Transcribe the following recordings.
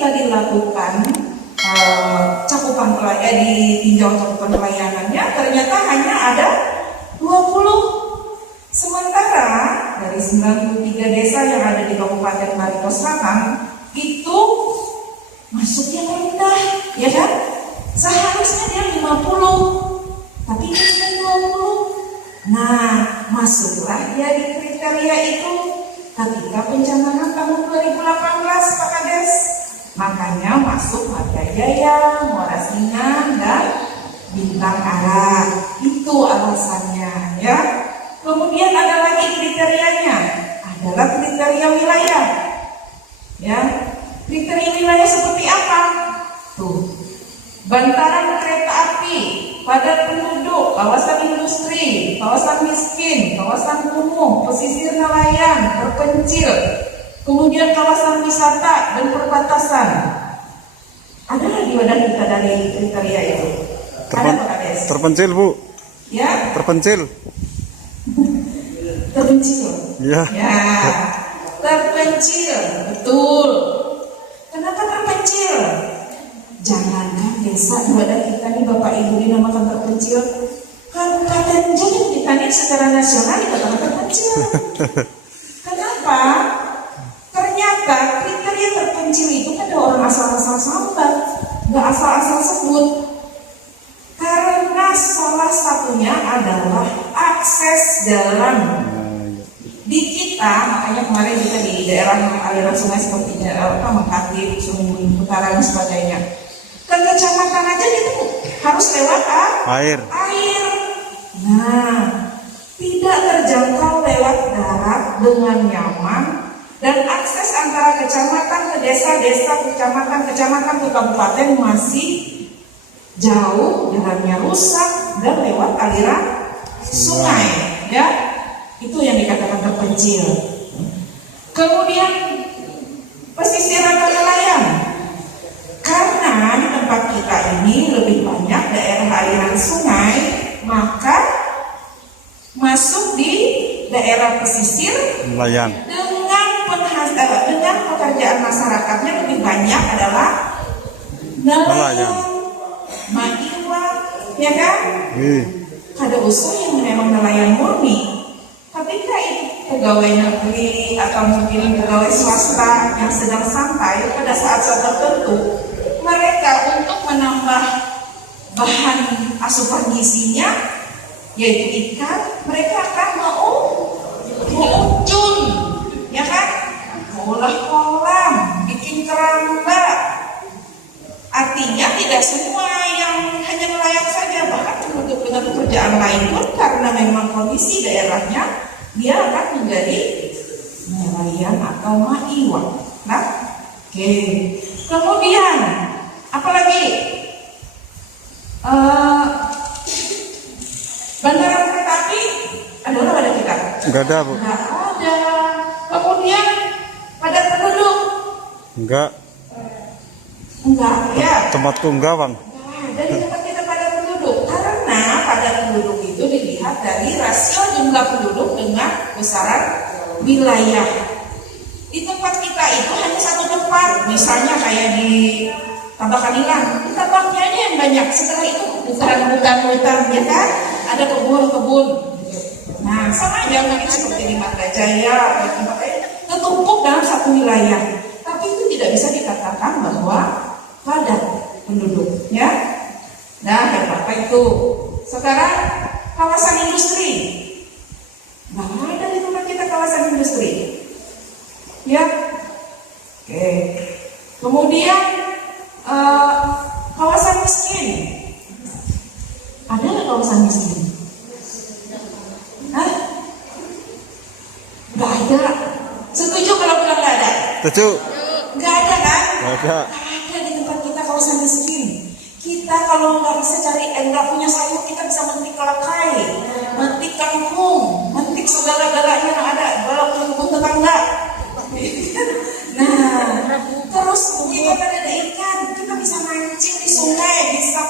ketika dilakukan cakupan ditinjau cakupan pelayanannya, ternyata hanya ada 20. Sementara dari 93 desa yang ada di Kabupaten Barito Selatan itu masuknya rendah, ya kan? Seharusnya dia 50, tapi dia cuma 20. Nah, masuklah dia di kriteria itu ketika pencalonan tahun 2018, Pak Kades. Makanya masuk Marga Jaya, Muara Singan, dan Bintang Ara. Itu alasannya, ya. Kemudian ada lagi kriterianya, adalah kriteria wilayah. Ya, kriteria wilayah seperti apa? Tuh, bantaran kereta api, padat penduduk, kawasan industri, kawasan miskin, kawasan kumuh, pesisir nelayan, terpencil, kemudian kawasan wisata dan perbatasan. Ada lagi wadah kita dari kriteria itu? Ada Pak Kades? Terpencil, Bu. Ya? Terpencil. Terpencil. Ya. Ya. Terpencil, betul. Kenapa terpencil? Jangankan desa di wadah kita nih Bapak Ibu dinamakan terpencil, kabupaten jadi kita nih secara nasional dikatakan terpencil. Kenapa? Ternyata kriteria terpencil itu kan ada orang asal-asal sambat, nggak asal-asal sebut. Karena salah satunya adalah akses jalan. Di kita, makanya kemarin kita di daerah aliran sungai seperti Mengkatip, Sungai Utara dan sebagainya, ke kecamatan aja itu harus lewat Air. Nah, tidak terjangkau lewat darat dengan nyaman, dan akses antara kecamatan ke desa-desa, kecamatan ke kabupaten masih jauh, jalannya rusak dan lewat aliran sungai, ya. Itu yang dikatakan terpencil. Kemudian pesisir atau nelayan, karena di tempat kita ini lebih banyak daerah aliran sungai, maka masuk di daerah pesisir Nelayan. dengan pekerjaan masyarakatnya lebih banyak adalah nelayan, maiwan, ya kan? Ada usaha yang memang nelayan murni. Ketika itu pegawai negeri atau mungkin pegawai swasta yang sedang santai pada saat-saat tertentu, mereka untuk menambah bahan asupan gizinya, yaitu ikan, mereka akan mau terjun, ya kan? Olah kolam, bikin keramba. Artinya tidak semua yang hanya nelayan saja, bahkan penduduk dengan pekerjaan lain pun karena memang kondisi daerahnya, dia akan menjadi nelayan atau maiwan. Nah, oke. Kemudian apalagi bantaran kereta api adalah pada kita. Enggak ada, Bu. Enggak ada. Kemudian padat penduduk. Enggak, ya. tempatku enggak, Bang. Dari tempat kita padat penduduk, karena padat penduduk itu dilihat dari rasio jumlah penduduk dengan besaran wilayah. Di tempat kita itu hanya satu tempat, misalnya kayak di Tambakanilan, di tambaknya aja yang banyak. Setelah itu hutan, ya kan? Ada kebun. Nah, sama aja mungkin seperti di Marga Jaya atau di tempat lain, tertumpuk dalam satu wilayah. Tapi itu tidak bisa dikatakan bahwa padat penduduk, ya. Nah, apa itu? Sekarang kawasan industri. Nah, ada di tempat kita kawasan industri, ya. Oke. Kemudian kawasan miskin. Ada nggak kawasan miskin? Hah? Nggak ada. Setuju kalau bilang nggak ada? Setuju. Nggak ada kan? Nggak ada. Ada di tempat kita kawasan miskin. Kita kalau nggak bisa cari, nggak punya sayur, kita bisa metik kelakai, metik kangkung, metik segala-galanya yang ada, walaupun kebun tetangga. Nah, terus kita kan ada ikan, kita bisa mancing di sungai, bisa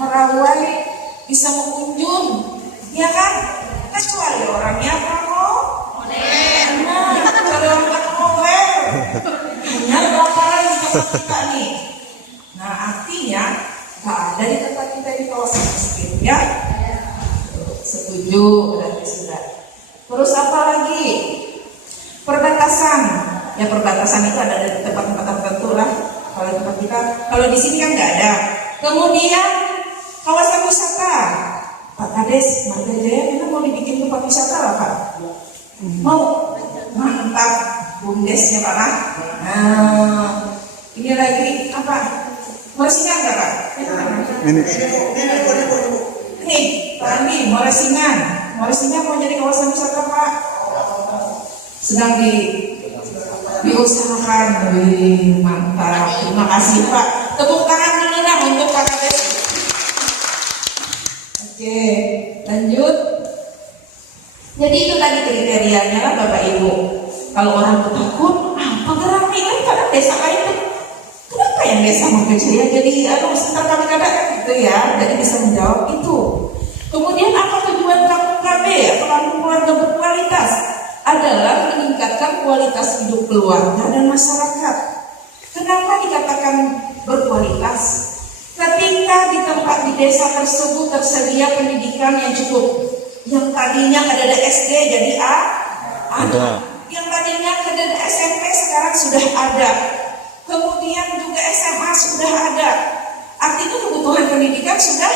merawai, bisa mengunjung, ya kan? Kecuali orangnya mau, nah, kalau orang nggak mau, hanya bakalan kawasan kita nih. Nah, artinya nggak ada di tempat kita di kawasan miskin, ya. Setuju, berarti sudah. Terus apa lagi? Perbatasan. Ya, perbatasan itu ada di tempat-tempat tertentu lah. Kalau tempat kita, kalau di sini kan nggak ada. Kemudian kawasan wisata. Pak Kades, Marga Jaya, kita mau dibikin tempat wisata lah Pak? Mau? Mantap, bumdesnya Pak lah. Nah, ini lagi apa? Moresingan nggak Pak? Ini Nih, Pak Andi, Moresingan. Moresingan mau jadi kawasan wisata Pak? Sedang diusahakan. Wih, mantap. Terima kasih Pak. Tepuk tangan dulu lah untuk Pak Kades. Oke, lanjut. Jadi itu tadi kriterianya lah Bapak Ibu. Kalau orang takut, apa gerak nih kan pada desa lain tuh. Kenapa yang desa Marga Jaya jadi sekitar kami kadang gitu ya. Jadi bisa menjawab itu. Kemudian apa tujuan kampung KB atau kampung keluarga berkualitas? Adalah meningkatkan kualitas hidup keluarga dan masyarakat. Kenapa dikatakan berkualitas? Ketika di tempat di desa tersebut tersedia pendidikan yang cukup, yang tadinya ada SD jadi ada. Yang tadinya ada SMP sekarang sudah ada. Kemudian juga SMA sudah ada. Artinya kebutuhan pendidikan sudah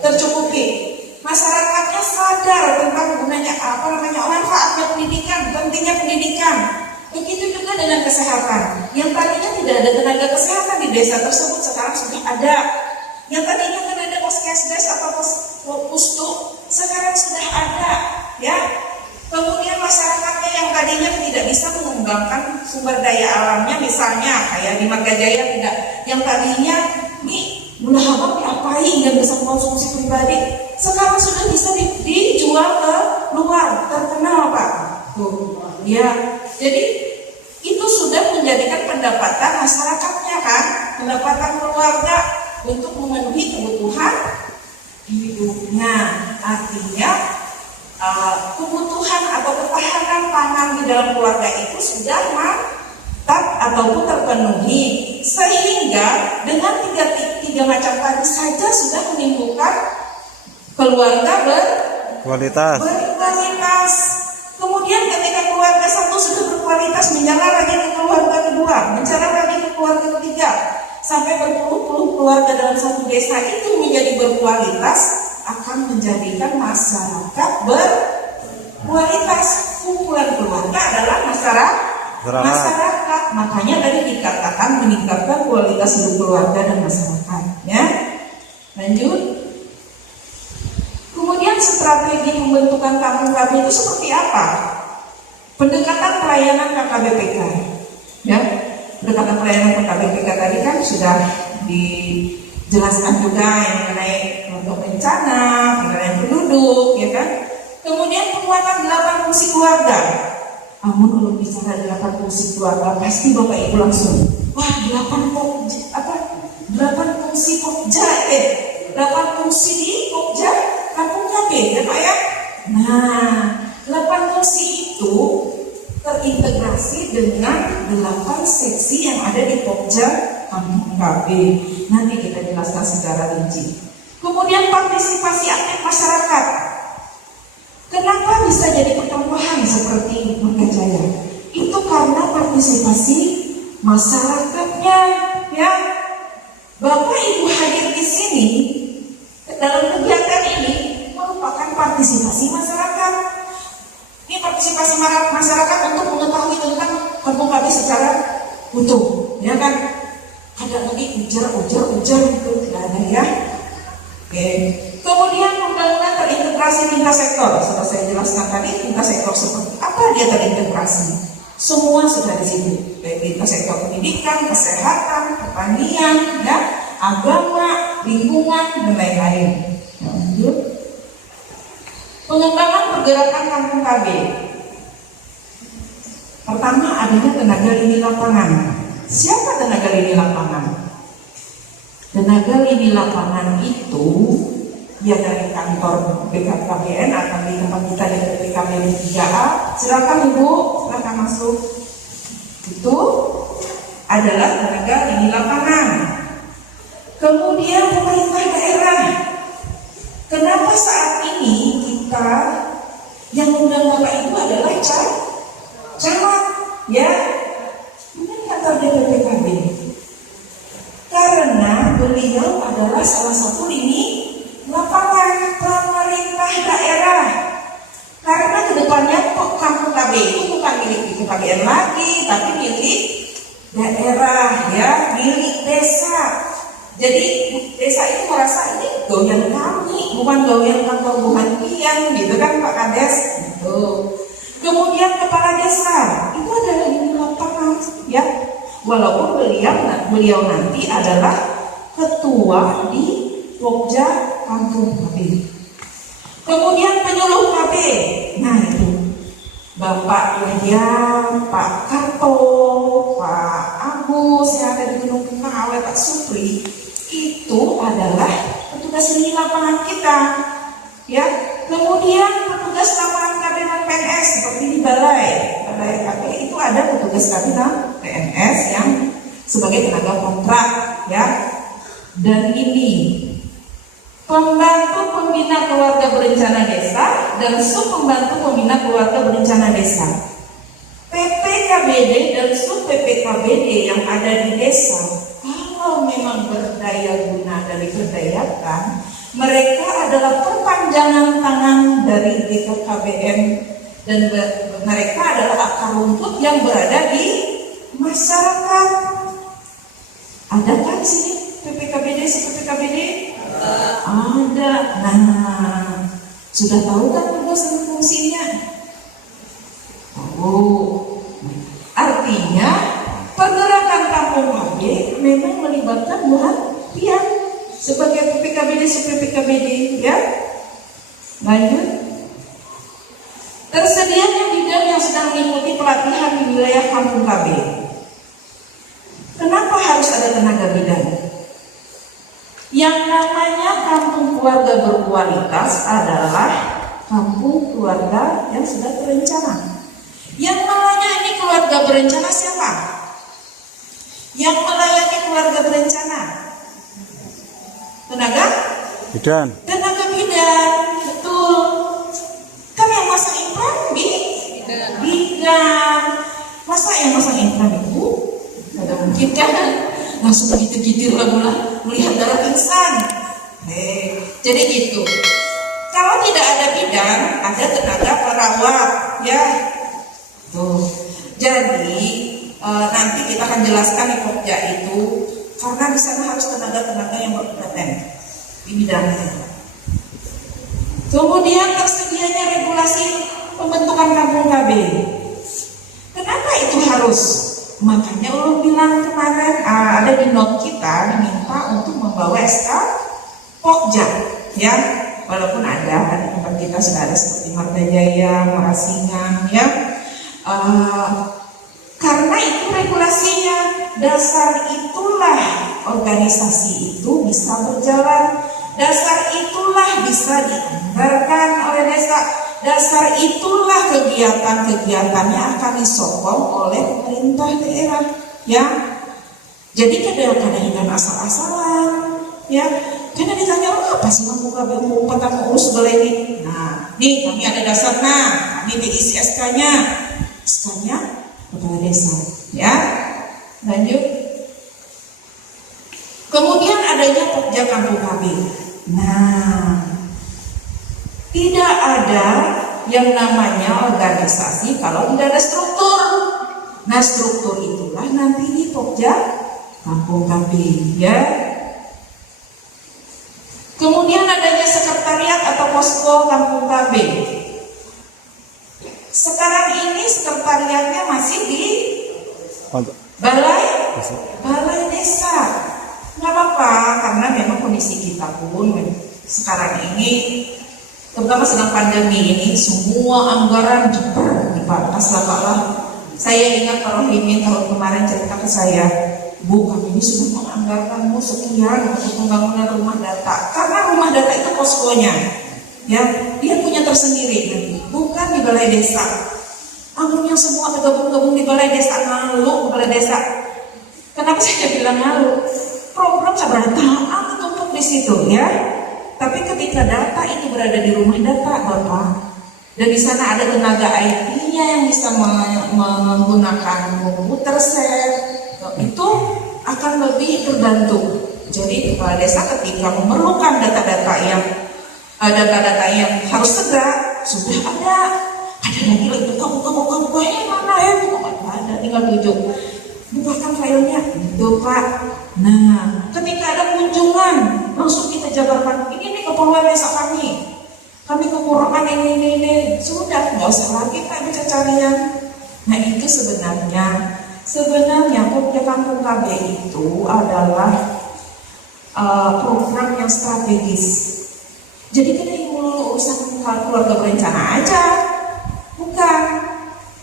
tercukupi. Masyarakatnya sadar tentang gunanya manfaatnya pendidikan, pentingnya pendidikan. Begitu juga dengan kesehatan. Yang tadinya tidak ada tenaga kesehatan di desa tersebut sekarang sudah ada. Yang tadinya kan ada poskesdes atau pustu sekarang sudah ada, ya. Kemudian masyarakatnya yang tadinya tidak bisa mengembangkan sumber daya alamnya, misalnya kayak di Marga Jaya tidak, yang tadinya nih gula habang diapain dan bisa konsumsi pribadi, sekarang sudah bisa dijual ke luar, terkenal Pak. Tuh, ya. Jadi itu sudah menjadikan pendapatan masyarakatnya kan, pendapatan keluarga untuk memenuhi kebutuhan hidupnya. Artinya kebutuhan atau ketahanan pangan di dalam keluarga itu sudah mantap ataupun terpenuhi, sehingga dengan tiga macam tadi saja sudah menimbulkan keluarga berkualitas. Kemudian ketika keluarga satu sudah berkualitas, menjalar lagi ke keluarga kedua, menjalar lagi ke keluarga ketiga, sampai berpuluh-puluh keluarga dalam satu desa itu menjadi berkualitas, akan menjadikan masyarakat berkualitas. Kumpulan keluarga adalah masyarakat. Makanya tadi dikatakan meningkatkan kualitas hidup keluarga dan masyarakat. Ya, lanjut. Kemudian strategi pembentukan kampung KB itu seperti apa? Pendekatan pelayanan KKBPK. Ya, pendekatan pelayanan KKBPK tadi kan sudah dijelaskan juga yang mengenai kelompok bencana, penilaian penduduk, ya kan? Kemudian penguatan 8 fungsi keluarga. Namun kalau bicara 8 fungsi keluarga, pasti Bapak Ibu langsung, wah 8 fungsi Pokja, 8 fungsi di Pokja kampung KB, ya Pak ya? Nah, 8 fungsi itu terintegrasi dengan 8 seksi yang ada di Pokja kampung KB. Nanti kita jelaskan secara rinci. Kemudian partisipasi aktif masyarakat. Kenapa bisa jadi percontohan seperti Marga Jaya? Itu karena partisipasi masyarakatnya, ya. Bapak Ibu hadir di sini dalam kegiatan ini merupakan partisipasi masyarakat. Ini partisipasi masyarakat untuk mengetahui tentang kampung KB secara utuh, ya kan? Ada lagi ujar itu tidak ada, ya. Oke. Kemudian pembangunan terintegrasi lintas sektor. Sudah saya jelaskan tadi lintas sektor seperti apa dia terintegrasi. Semua sudah di situ. Baik lintas sektor pendidikan, kesehatan, pertanian, ya, agama, lingkungan dan lain-lain. Lanjut. Pengembangan pergerakan kampung KB. Pertama adanya tenaga lini lapangan. Siapa tenaga lini lapangan? Tenaga lini lapangan itu ya dari kantor BKKBN akan di tempat kita dari BKKBN 3A. Silakan Ibu, silakan masuk. Itu adalah tenaga lini lapangan. Kemudian pemerintah daerah. Kenapa saat ini kita yang undang Bapak itu adalah camat, ya? Ini kantor DPPKB. Karena beliau adalah salah satu lini lapangan pemerintah daerah. Karena kedepannya kampung KB itu bukan milik BKBN lagi, tapi milik daerah, ya, milik desa. Jadi desa itu merasa ini goyang kami, bukan goyang kantor buhantian, gitu kan Pak Kades. Gitu. Kemudian kepala desa itu adalah lini lapangan, ya. Walaupun beliau nanti adalah ketua di Pokja Kampung KB. Kemudian penyuluh KB, nah itu Bapak Yahya, Pak Karto, Pak Agus yang ada di Gunung Kawe, Pak Supri, itu adalah petugas lini lapangan kita, ya. Kemudian petugas lapangan KB non PNS seperti di balai KB itu ada petugas KB non PNS yang sebagai tenaga kontrak, ya. Dan ini pembantu pembina keluarga berencana desa dan sub pembantu pembina keluarga berencana desa. PPKBD dan sub PPKBD yang ada di desa, kalau memang berdaya guna dan diberdayakan, mereka adalah perpanjangan tangan dari BKKBN dan mereka adalah akar rumput yang berada di masyarakat. Ada kan di sini PPKBD, sub PPKBD? Ada. Nah, sudah tahu kan tugas dan fungsinya? Oh, artinya pergerakan kampung KB memang melibatkan buhantian sebagai PPKBD, PPKBD, ya. Lanjut. Tersedianya bidan yang sedang mengikuti pelatihan di wilayah kampung KB. Kenapa harus ada tenaga bidan? Yang namanya kampung keluarga berkualitas adalah kampung keluarga yang sudah berencana. Yang namanya ini keluarga berencana siapa? Yang melayani keluarga berencana? Tenaga bidan. Tenaga bidan, betul. Kan yang masang implan bidan. Masa yang masang implan itu? Tidak mungkin kan? Langsung begitu-gitu lah melihat darah pingsan. Jadi gitu. Kalau tidak ada bidan, ada tenaga perawat, ya. Tuh. Jadi nanti kita akan jelaskan di Pokja itu, karena di sana harus tenaga-tenaga yang berkompeten di bidangnya. Kemudian tersedianya regulasi pembentukan kampung KB. Kenapa itu harus? Makanya ulun bilang kemarin ada di note kita diminta untuk membawa SK Pokja, ya. Walaupun ada di tempat kita sudah ada seperti Marta Jaya, Marasingan, ya. Karena itu regulasinya, dasar itulah organisasi itu bisa berjalan, dasar itulah bisa dianggarkan oleh desa, dasar itulah kegiatan-kegiatannya akan disokong oleh pemerintah daerah, ya. Jadi kadang-kadang asal-asalan, ya. Karena ditanya apa sih mampu KB mau urus segala ini. Nah, nih kami ada dasarnya, kami diisi SK-nya kepala desa, ya. Lanjut. Kemudian adanya Pokja Kampung KB. Nah, tidak ada yang namanya organisasi kalau tidak ada struktur. Nah, struktur itulah nanti di Pokja Kampung KB, ya. Kemudian adanya sekretariat atau posko Kampung KB. Sekarang ini sekretariatnya masih di balai desa. Nggak apa-apa, karena memang kondisi kita pun sekarang ini, terutama sedang pandemi ini, semua anggaran dipangkas lah. Saya ingat Pak Rohimin tahun kemarin cerita ke saya, Bu, kami ini sudah menganggarkan sekian untuk pembangunan rumah data. Karena rumah data itu poskonya, ya, dia punya tersendiri, bukan di balai desa. Amunnya semua tergabung di balai desa, malu balai desa. Kenapa saya bilang malu? Program keberdataan ditumpuk di situ ya. Tapi ketika data itu berada di rumah data Bapak, dan di sana ada tenaga IT-nya yang bisa menggunakan komputer set, itu akan lebih terbantu. Jadi kepala desa ketika memerlukan data-data yang harus segera sudah ada lagi buka ini mana ya, ada tinggal tunjuk bukakan filenya gitu Pak. Nah ketika ada kunjungan langsung kita jabarkan ini keperluan desa kami kekurangan ini sudah, nggak usah lagi Pak baca carian. Nah itu sebenarnya Pokja Kampung KB itu adalah program yang strategis. Jadi kita melulu urusan keluarga berencana aja, bukan.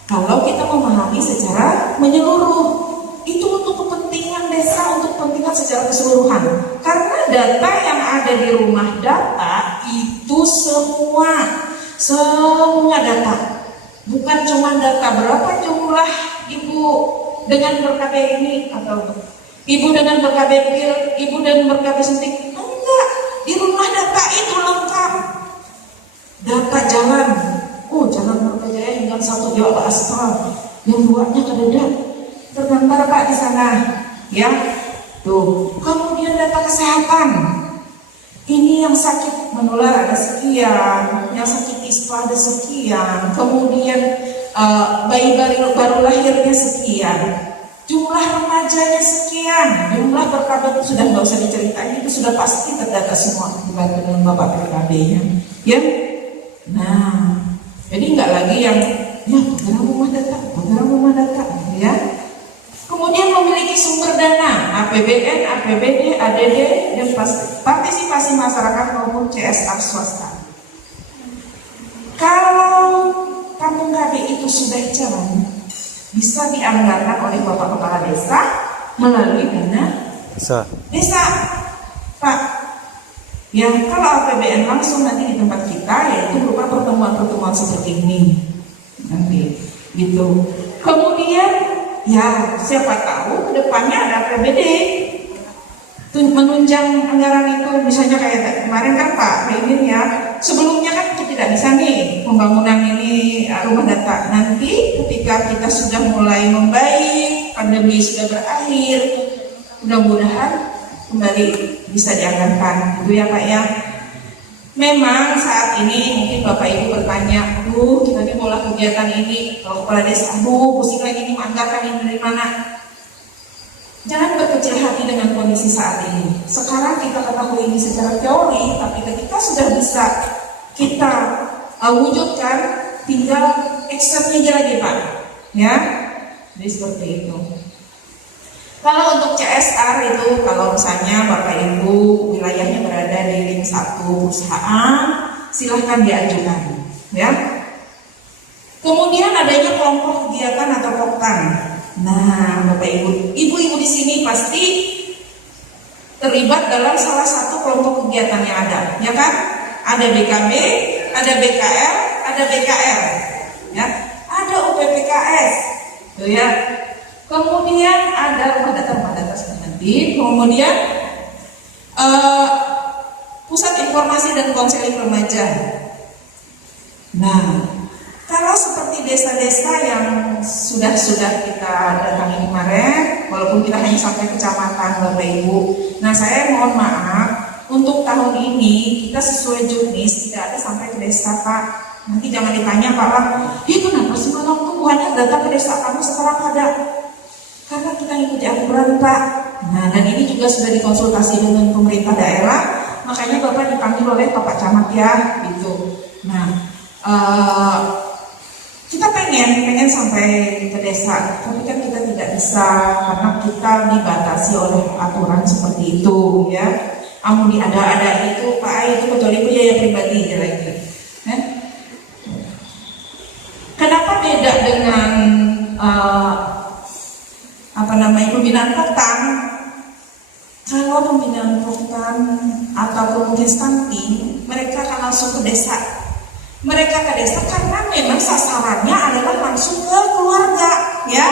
Kalau kita memahami secara menyeluruh, itu untuk kepentingan desa, untuk kepentingan secara keseluruhan. Karena data yang ada di rumah data itu semua data, bukan cuma data berapa jumlah ibu dengan ber-KB ini atau ibu dengan ber-KB pil, ibu dengan ber-KB suntik. Enggak, di rumah data itu lengkap. Data jalan, jalan Margajaya hingga 1 di aspal, yang 2-nya kededak, tergambar Pak di sana, ya. Tuh, kemudian data kesehatan. Ini yang sakit menular ada sekian, yang sakit ispa ada sekian, kemudian bayi baru lahirnya sekian, jumlah remajanya sekian, jumlah berkabar itu sudah nggak usah diceritain, itu sudah pasti terdata semua dibantu dengan Bapak PKB-nya, ya. Nah, jadi nggak lagi yang program rumah data, ya. Kemudian memiliki sumber dana APBN, APBD, ADD, dan partisipasi masyarakat maupun CSR swasta. Kalau Kampung KB itu sudah jalan, bisa dianggarkan oleh Bapak Kepala Desa melalui dana desa, Pak. Ya, kalau APBN langsung nanti di tempat kita, yaitu berupa pertemuan-pertemuan seperti ini, nanti, gitu. Kemudian, ya siapa tahu kedepannya ada APBD menunjang anggaran itu, misalnya kayak kemarin kan Pak Imin ya, sebelumnya kan kita tidak bisa nih pembangunan ini rumah data. Nanti ketika kita sudah mulai membaik, pandemi sudah berakhir, mudah-mudahan kembali bisa dianggarkan, gitu ya Pak ya. Memang saat ini mungkin Bapak Ibu bertanya, kita ini pola kegiatan ini, kalau kepala desa, pusing lagi ini menganggarkan ini dari mana? Jangan berkecil hati dengan kondisi saat ini. Sekarang kita ketahui ini secara teori, tapi ketika sudah bisa kita wujudkan, tinggal actionnya lagi Pak, ya. Jadi seperti itu. Kalau untuk CSR itu, kalau misalnya Bapak Ibu wilayahnya berada di link 1 perusahaan, silahkan diajukan, ya. Kemudian adanya kelompok kegiatan atau poktan. Nah, Bapak Ibu, ibu-ibu di sini pasti terlibat dalam salah satu kelompok kegiatan yang ada, ya kan? Ada BKB, ada BKL, ada BKR, ya. Ada UPPKS, tuh ya. Kemudian ada rumah data nanti, kemudian pusat informasi dan konseling remaja. Nah, kalau seperti desa-desa yang sudah kita datangi kemarin, walaupun kita hanya sampai kecamatan Bapak Ibu, nah saya mohon maaf untuk tahun ini kita sesuai jurnis tidak ada sampai ke desa Pak. Nanti jangan ditanya Pak, kenapa sih malam tuh banyak data ke desa kamu sekarang ada? Karena kita ikuti aturan Pak. Nah, dan ini juga sudah dikonsultasi dengan pemerintah daerah, makanya Bapak dipanggil oleh Bapak Camat ya, gitu. Nah, kita pengen sampai ke desa, tapi kan kita tidak bisa karena kita dibatasi oleh aturan seperti itu, ya. Amun ada itu Pak, itu kecuali biaya pribadi ya lagi. Kenapa beda dengan pembinaan poktan? Kalau pembinaan poktan atau kemudian stunting, mereka akan langsung ke desa. Mereka ke desa karena memang sasarannya adalah langsung ke keluarga, ya.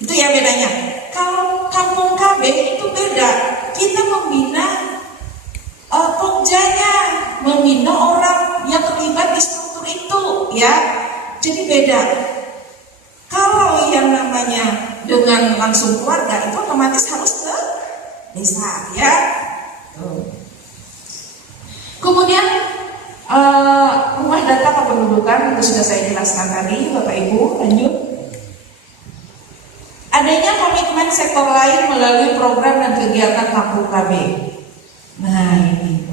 Itu ya bedanya. Kalau kampung KB itu beda. Kita membina pokjanya, membina orang yang terlibat di struktur itu, ya. Jadi beda. Kalau yang namanya dengan langsung keluarga itu otomatis harus ke desa, ya. Kemudian rumah data kependudukan itu sudah saya jelaskan tadi, Bapak Ibu. Lanjut. Adanya komitmen sektor lain melalui program dan kegiatan kampung KB. Nah ini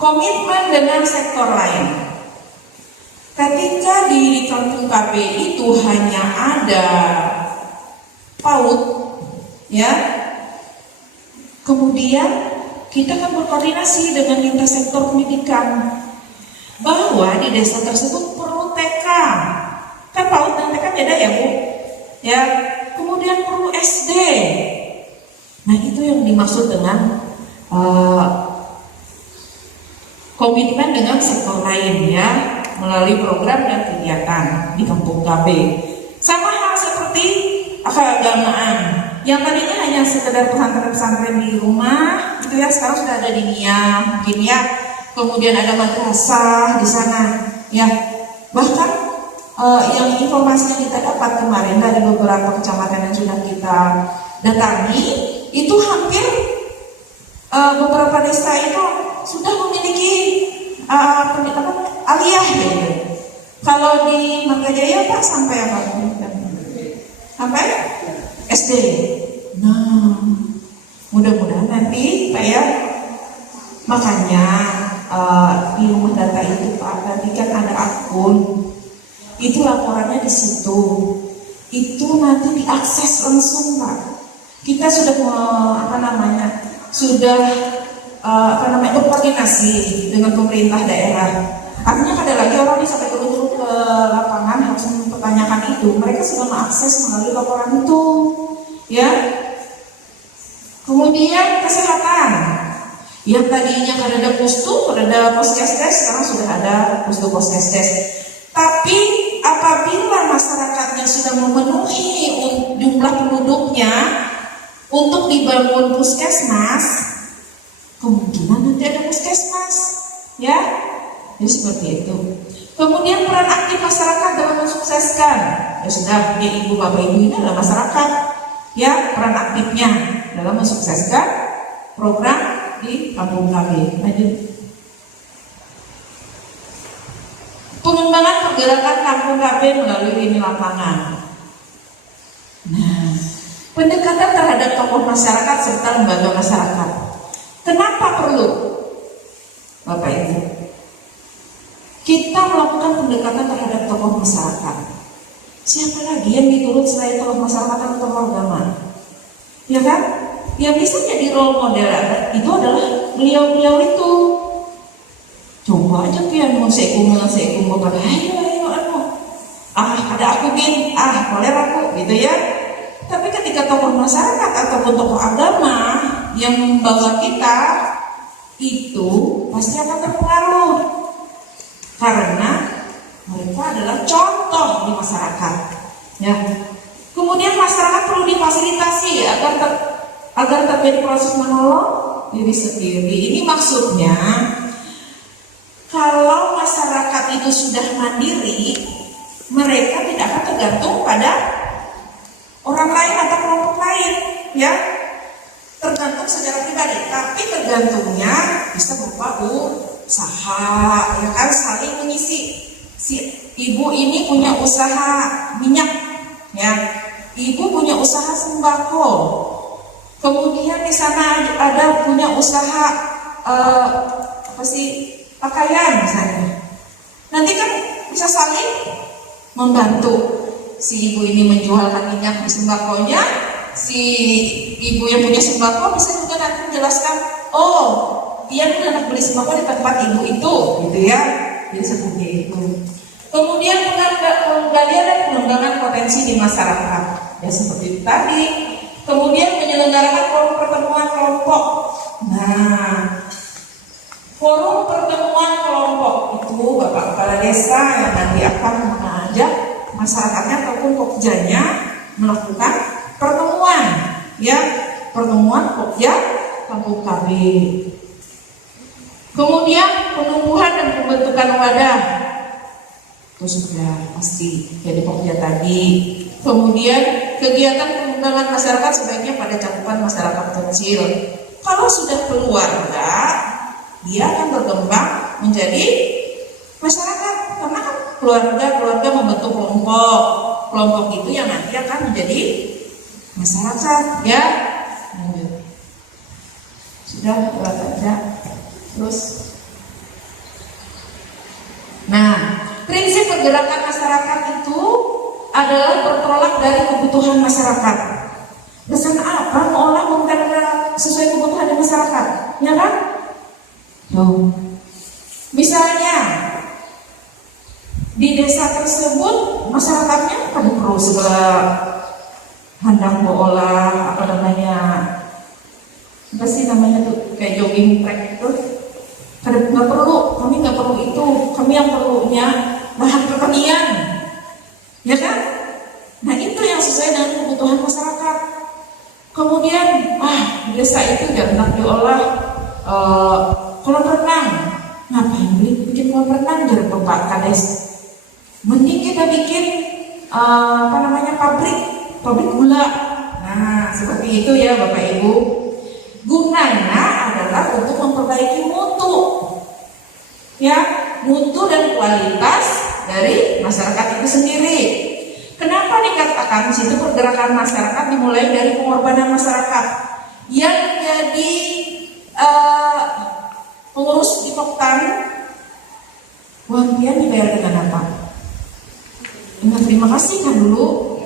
komitmen dengan sektor lain. Ketika di kampung KB itu hanya ada PAUD, ya. Kemudian kita akan berkoordinasi dengan lintas sektor pendidikan bahwa di desa tersebut perlu TK. Kan PAUD dan TK beda ya Bu? Ya. Kemudian perlu SD. Nah itu yang dimaksud dengan komitmen dengan sektor lain, ya, melalui program dan kegiatan di kampung KB. Sama hal seperti keagamaan yang tadinya hanya sekedar pesantren-pesantren di rumah, itu ya sekarang sudah ada di NIA, mungkin ya. Kemudian ada madrasah di sana, ya. Bahkan yang informasi yang kita dapat kemarin dari beberapa kecamatan yang sudah kita datangi, itu hampir beberapa desa itu sudah memiliki aliyah, gitu. Kalau di Mangkajaya Pak sampai apa? Sampai SD. Nah, mudah-mudahan nanti Pak ya. Makanya di rumah data itu Pak, nanti kan ada akun. Itu laporannya di situ. Itu nanti diakses langsung Pak. Kita sudah berkoordinasi dengan pemerintah daerah. Artinya ada lagi orang yang sampai turun ke lapangan harus mempertanyakan itu. Mereka sudah mengakses melalui laporan itu, ya. Kemudian kesehatan. Yang tadinya ada pustu, ada poskesdes, sekarang sudah ada pustu poskesdes. Tapi apabila masyarakatnya sudah memenuhi jumlah penduduknya untuk dibangun puskesmas, kemungkinan nanti ada puskesmas, ya. Jadi seperti itu. Kemudian peran aktif masyarakat dalam mensukseskan, ya sudah, ya ibu bapak ibu ini adalah masyarakat, ya, peran aktifnya dalam mensukseskan program di kampung KB. Lanjut. Pengembangan pergerakan kampung KB melalui lini lapangan. Nah, pendekatan terhadap tokoh masyarakat serta lembaga masyarakat. Kenapa perlu, Bapak Ibu? Kita melakukan pendekatan terhadap tokoh masyarakat. Siapa lagi yang diturut selain tokoh masyarakat atau tokoh agama? Ya kan? Yang bisa jadi role model itu adalah beliau-beliau itu. Coba aja pian mau seikumu kata, ayo, ada aku bin, boleh aku, gitu ya. Tapi ketika tokoh masyarakat ataupun tokoh agama yang membawa kita, itu pasti akan terpengaruh. Karena mereka adalah contoh di masyarakat, ya. Kemudian masyarakat perlu difasilitasi agar terjadi proses menolong diri sendiri. Ini maksudnya kalau masyarakat itu sudah mandiri, mereka tidak akan tergantung pada orang lain atau kelompok lain, ya. Tergantung secara pribadi, tapi tergantungnya bisa berupa usaha, ya kan, saling mengisi. Si ibu ini punya usaha minyak, ya. Ibu punya usaha sembako. Kemudian di sana ada punya usaha pakaian misalnya. Nanti kan bisa saling membantu. Si ibu ini menjualkan minyak di sembakonya, si ibu yang punya sembako bisa juga nanti menjelaskan, oh, dia anak beli sembako di tempat ibu itu, gitu ya. Jadi seperti itu. Kemudian penggalian dan pengembangan potensi di masyarakat, ya seperti itu tadi. Kemudian menyelenggarakan forum pertemuan kelompok. Nah, forum pertemuan kelompok itu Bapak Kepala Desa yang nanti akan mengajak masyarakatnya ataupun pokjanya melakukan pertemuan. ya pertemuan Pokja Kampung KB. Kemudian penumbuhan dan pembentukan wadah itu sudah pasti jadi Pokja tadi. Kemudian kegiatan pengembangan masyarakat sebaiknya pada cakupan masyarakat kecil. Kalau sudah keluarga, dia akan berkembang menjadi masyarakat, karena kan keluarga membentuk kelompok. Kelompok itu yang nanti akan menjadi masyarakat, ya. Lanjut. Sudah lewat aja. Terus. Nah, prinsip pergerakan masyarakat itu adalah bertolak dari kebutuhan masyarakat. Pesan apa mengolah menggunakan sesuai kebutuhan masyarakat, ya kan? Tuh. Misalnya di desa tersebut masyarakatnya pada perlu segala handang olah, apa namanya tuh kayak jogging track itu, nggak perlu, kami nggak perlu itu, kami yang perlunya lahan pertanian, ya kan? Nah itu yang sesuai dengan kebutuhan masyarakat. Kemudian di desa itu jangan diolah kolam renang. Ngapain bikin kolam renang jadi Pak Kades? Mending kita bikin pabrik gula. Nah seperti itu ya Bapak Ibu. Gunanya adalah untuk memperbaiki mutu, ya, mutu dan kualitas dari masyarakat itu sendiri. Kenapa dikatakan di situ pergerakan masyarakat dimulai dari pengorbanan masyarakat yang jadi pengurus di Poktan? Uang pian dibayar dengan apa? Dengan terima kasih kan dulu,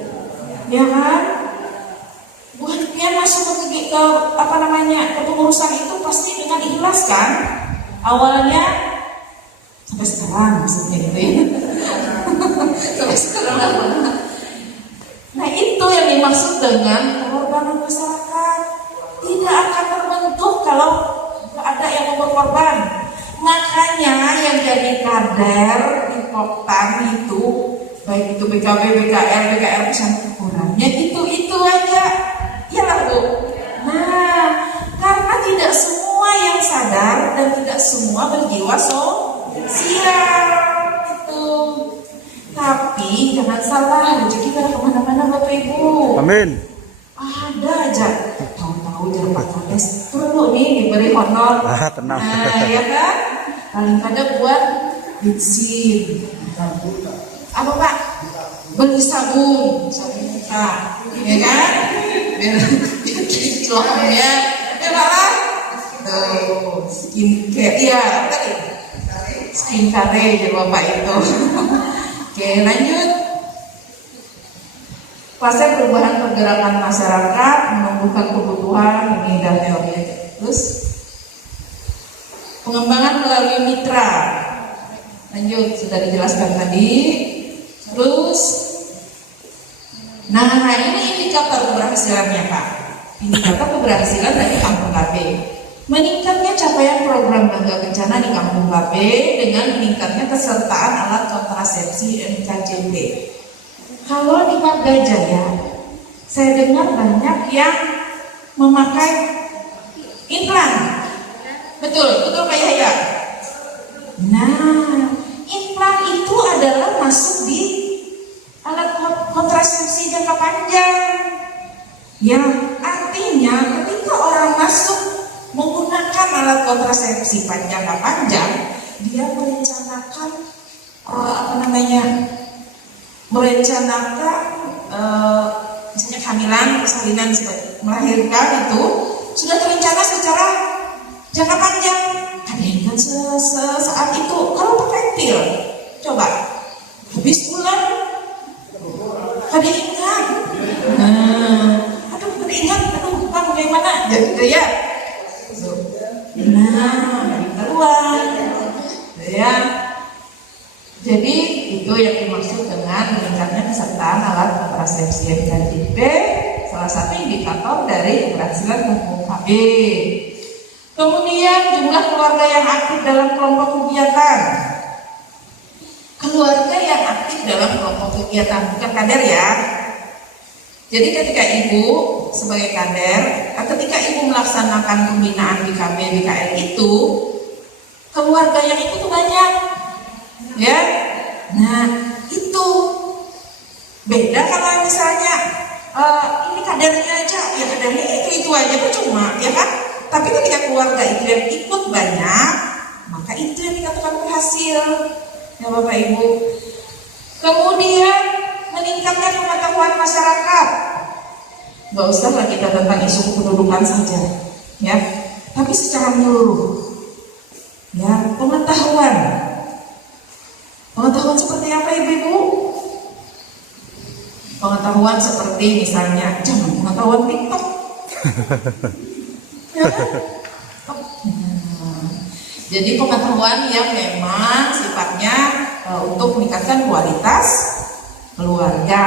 ya kan? Bukan pian masuk ke kepengurusan itu pasti dengan ikhlas kan? Awalnya sampai sekarang maksudnya gitu ya. Sampai sekarang apa? Nah itu yang dimaksud dengan pengorbanan masyarakat. Tidak akan terbentuk kalau ada yang mau berkorban. Makanya yang jadi kader di Poktan itu, baik itu BKB, BKR kurangnya itu aja, ya lah Bu. Nah, karena tidak semua yang sadar dan tidak semua berjiwa sosial itu. Tapi jangan salah, rezeki pada kemana-mana Bapak Ibu. Amin. Ada aja, tahu-tahu jadi Pak Kades perlu nih diberi honor. Tenang. Nah, ya kan? Paling kada buat bensin. Apa Pak? Beli sabun muka, ya kan? Biar celoknya, ya malah. Tuh, skincare, iya tadi. Skincare jadi Bapak itu. Oke, lanjut. Fase perubahan pergerakan masyarakat, menumbuhkan kebutuhan, ini dan teori. Terus pengembangan melalui mitra. Lanjut, sudah dijelaskan tadi. Terus, nah ini indikator keberhasilannya Pak. Indikator keberhasilan dari Kampung KB. Meningkatnya capaian program Bangga Kencana di Kampung KB dengan meningkatnya kesertaan alat kontrasepsi NKJP. Kalau di Parga Jaya, saya dengar banyak yang memakai implan. Betul Pak Yahya. Nah, implan itu adalah masuk di alat kontrasepsi jangka panjang. Ya, artinya ketika orang masuk menggunakan alat kontrasepsi jangka panjang, dia merencanakan misalnya kehamilan, persalinan, melahirkan itu sudah terencana secara jangka panjang. Kadang saat itu kalau pakai pil, coba habis bulan kada ingat, bang bagaimana jadi ya, keluar ya. Jadi itu yang dimaksud dengan meningkatnya kesertaan alat kontrasepsi NKJP, salah satu indikator dari keberhasilan Kampung KB. Kemudian jumlah keluarga yang aktif dalam kelompok kegiatan. Keluarga yang aktif dalam kelompok kegiatan, bukan kader ya. Jadi ketika ibu sebagai kader, ketika ibu melaksanakan pembinaan di KB BKL itu, keluarga yang ikut tuh banyak, ya. Nah itu beda kalau misalnya ini kadernya aja, ya kadernya itu aja percuma, ya kan? Tapi ketika keluarga itu yang ikut banyak, maka itu yang dikatakan berhasil, ya Bapak Ibu. Kemudian meningkatkan pengetahuan masyarakat. Gak usahlah kita tentang isu kependudukan saja, ya. Tapi secara menyeluruh, ya, pengetahuan seperti apa Ibu? Pengetahuan seperti misalnya jangan pengetahuan TikTok, ya kan? Jadi pengetahuan yang memang sifatnya untuk meningkatkan kualitas keluarga,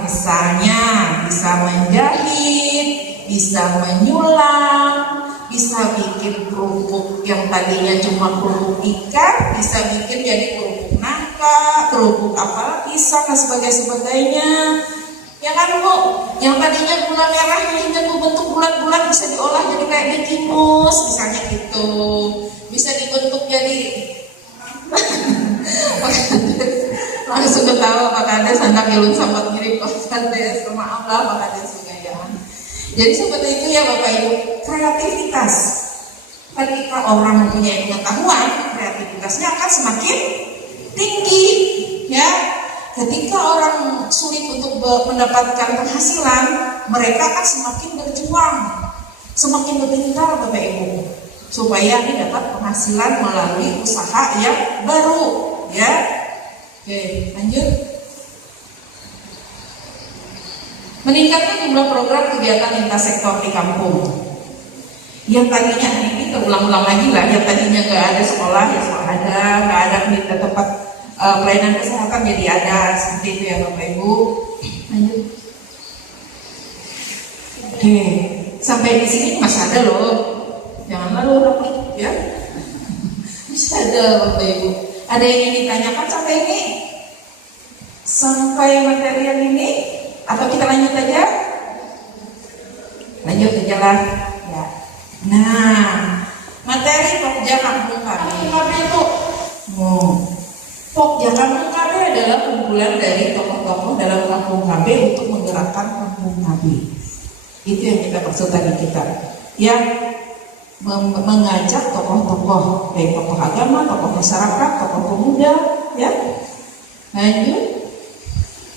misalnya bisa menjahit, bisa menyulam, bisa bikin kerupuk yang tadinya cuma kerupuk ikan, bisa bikin jadi kerupuk nangka, kerupuk apa, pisang dan sebagainya. Ya kan Bu, yang tadinya gula merah hingga bentuk bulat-bulat bisa diolah jadi kayak baking mousse, misalnya gitu. Bisa dibentuk jadi langsung ketawa Pak Kades, anak ilun sambat mirip Pak Kades, maaf lah Pak Kades juga ya. Jadi seperti itu ya Bapak Ibu, kreativitas. Ketika orang mempunyai pengetahuan, kreativitasnya akan semakin tinggi, ya. Ketika orang sulit untuk mendapatkan penghasilan, mereka akan semakin berjuang, semakin berpintar Bapak Ibu, supaya ini dapat penghasilan melalui usaha yang baru, ya. Oke, lanjut. Meningkatkan jumlah program kegiatan lintas sektor di kampung. Yang tadinya ini terulang-ulang lagi lah, yang tadinya nggak ada sekolah ya sekolah ada, nggak ada tempat pelayanan kesehatan jadi ada, seperti itu ya Bapak Ibu. Lanjut. Oke, sampai di sini masih ada loh, jangan malu rapid ya. Masih ada Bapak Ibu. Ada yang ingin ditanyakan sampai ini? Sampai materi yang ini? Atau kita lanjut aja? Lanjut aja lah ya. Nah, materi Pokja Kampung KB itu Pokja Kampung KB adalah kumpulan dari tokoh-tokoh dalam Kampung KB untuk menggerakkan Kampung KB. Itu yang kita maksud tadi kita, ya, mengajak tokoh-tokoh, baik tokoh agama, tokoh masyarakat, tokoh pemuda, ya. Lanjut.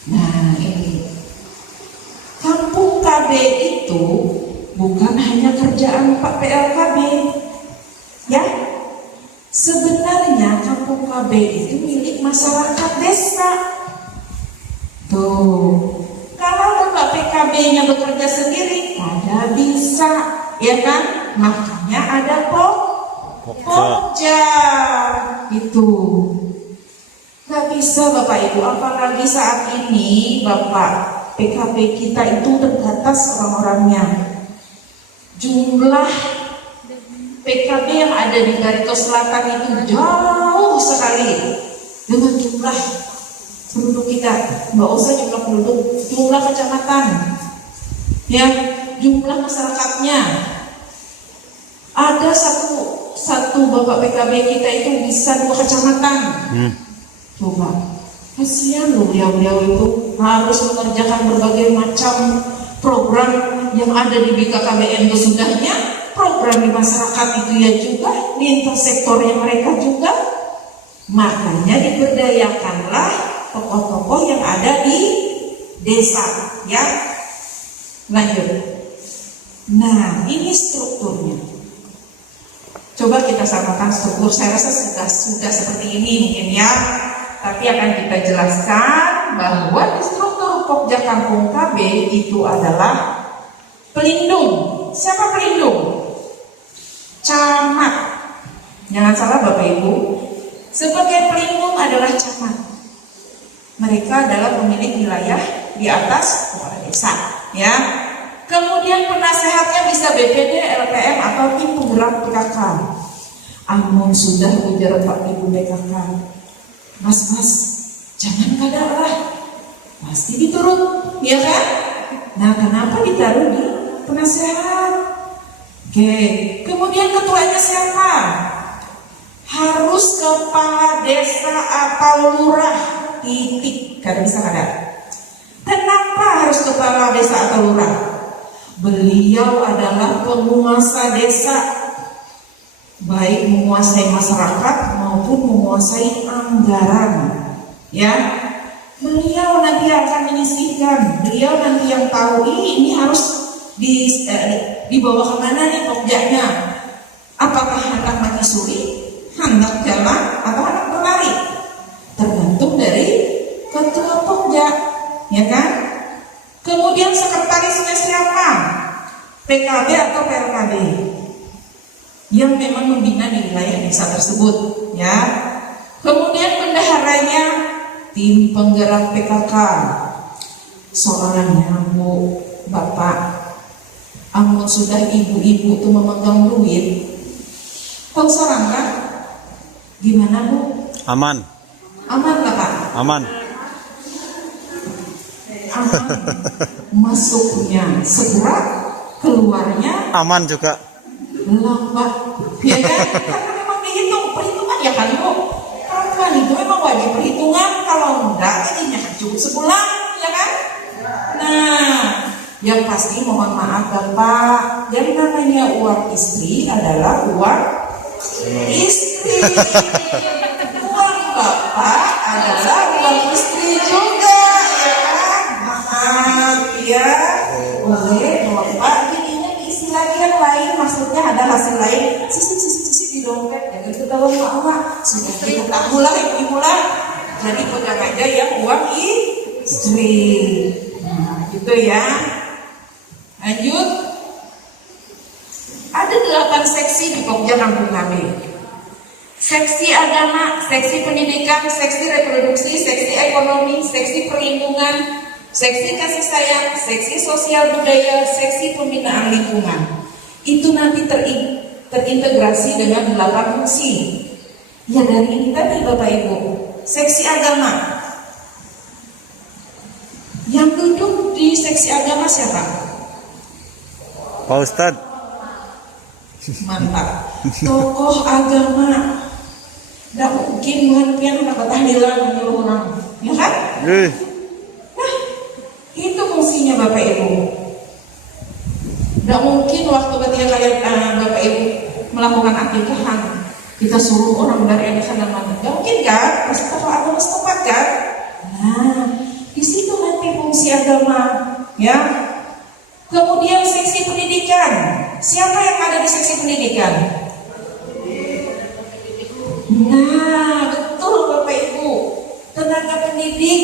Nah ini Kampung KB itu bukan hanya kerjaan Pak PLKB, ya. Sebenarnya Kampung KB itu milik masyarakat desa. Tuh, kalau Bapak PKB-nya bekerja sendiri, ada bisa, ya kan? Makanya ada Pokja itu. Gak bisa Bapak Ibu, apalagi saat ini Bapak PKB kita itu terbatas orang-orangnya. Jumlah PKB yang ada di Barito Selatan itu jauh sekali dengan jumlah penduduk kita. Nggak usah jumlah penduduk, jumlah kecamatan, ya, jumlah masyarakatnya. Ada satu Bapak PKB kita itu bisa 2 kecamatan. Coba, kasihan loh beliau-beliau itu harus mengerjakan berbagai macam program yang ada di BKKBN sesudahnya, program di masyarakat itu ya juga, di intersektornya mereka juga. Makanya diberdayakanlah tokoh-tokoh yang ada di desa, ya. Lanjut. Nah, ini strukturnya. Coba kita samakan struktur. Saya rasa sudah seperti ini mungkin ya. Tapi akan kita jelaskan bahwa di struktur Pokja Kampung KB itu adalah pelindung. Siapa pelindung? Camat. Jangan salah Bapak Ibu. Sebagai pelindung adalah camat. Mereka adalah pemilik wilayah di atas kepala desa, ya. Kemudian penasehatnya bisa BPD, LPM atau tim penggerak PKK. Amun sudah ujar Pak Ibu PKK, Mas, jangan kadang lah, pasti diturut, ya kan? Nah, kenapa ditaruh di penasehat? Oke, kemudian ketuanya siapa? Harus kepala desa atau lurah, titik. Kada bisa ada. Kenapa harus kepala desa atau lurah? Beliau adalah penguasa desa, baik menguasai masyarakat maupun menguasai anggaran. Ya, beliau nanti akan menyisihkan, beliau nanti yang tahu ini harus dibawa kemana nih pokjanya. Apakah hendak mati suri, hendak jalan, atau hendak berlari? Tergantung dari ketua pokja, ya kan? Kemudian sekretarisnya siapa? PKB atau PLKB yang memang membina di wilayah desa tersebut, ya. Kemudian bendaharanya tim penggerak PKK. Soalnya Bu, Bapak, amun sudah ibu-ibu tuh memegang duit, tahu seorang kan? Gimana Bu? Aman. Aman nggak Pak? Aman. Aman. Masuknya segera, keluarnya Aman juga. lambat, ya kan? Karena memang dihitung, perhitungan ya kan Bu. Perempuan itu memang wajib perhitungan, kalau enggak jadinya cukup sebulan, ya kan? Nah, yang pasti mohon maaf Bapak, yang namanya uang istri adalah uang istri. Uang Bapak adalah uang istri juga, ya kan? Maaf ya, boleh Bapak jadinya diisi lagi yang lain, maksudnya ada hasil lain. Sisi di dompet, jangan ketawa mak-mak. Sudah kita tahu lah ibu lah. Jadi pegang aja yang uang istri. Nah, gitu ya. Lanjut. Ada 8 seksi di Pokja Kampung kami. Seksi agama, seksi pendidikan, seksi reproduksi, seksi ekonomi, seksi perlindungan, seksi kasih sayang, seksi sosial budaya, seksi pembinaan lingkungan. Itu nanti terintegrasi dengan 8 fungsi. Ya dari ini tadi Bapak Ibu. Seksi agama. Yang duduk di seksi agama siapa? Pak Ustadz. Mantap. Tokoh agama. Tidak mungkin mungkin anak tahlilan menyuruh orang, ya kan? Nah, itu fungsinya Bapak Ibu. Tidak mungkin waktu ketika kalian Bapak Ibu melakukan akikahan, kita suruh orang dari anak dan mana? Tidak mungkin kan? Pasti tokoh agama setempat kan? Nah, di situ nanti fungsi agama, ya. Kemudian seksi pendidikan. Siapa yang ada di seksi pendidikan? Nah, betul Bapak Ibu. Tenaga pendidik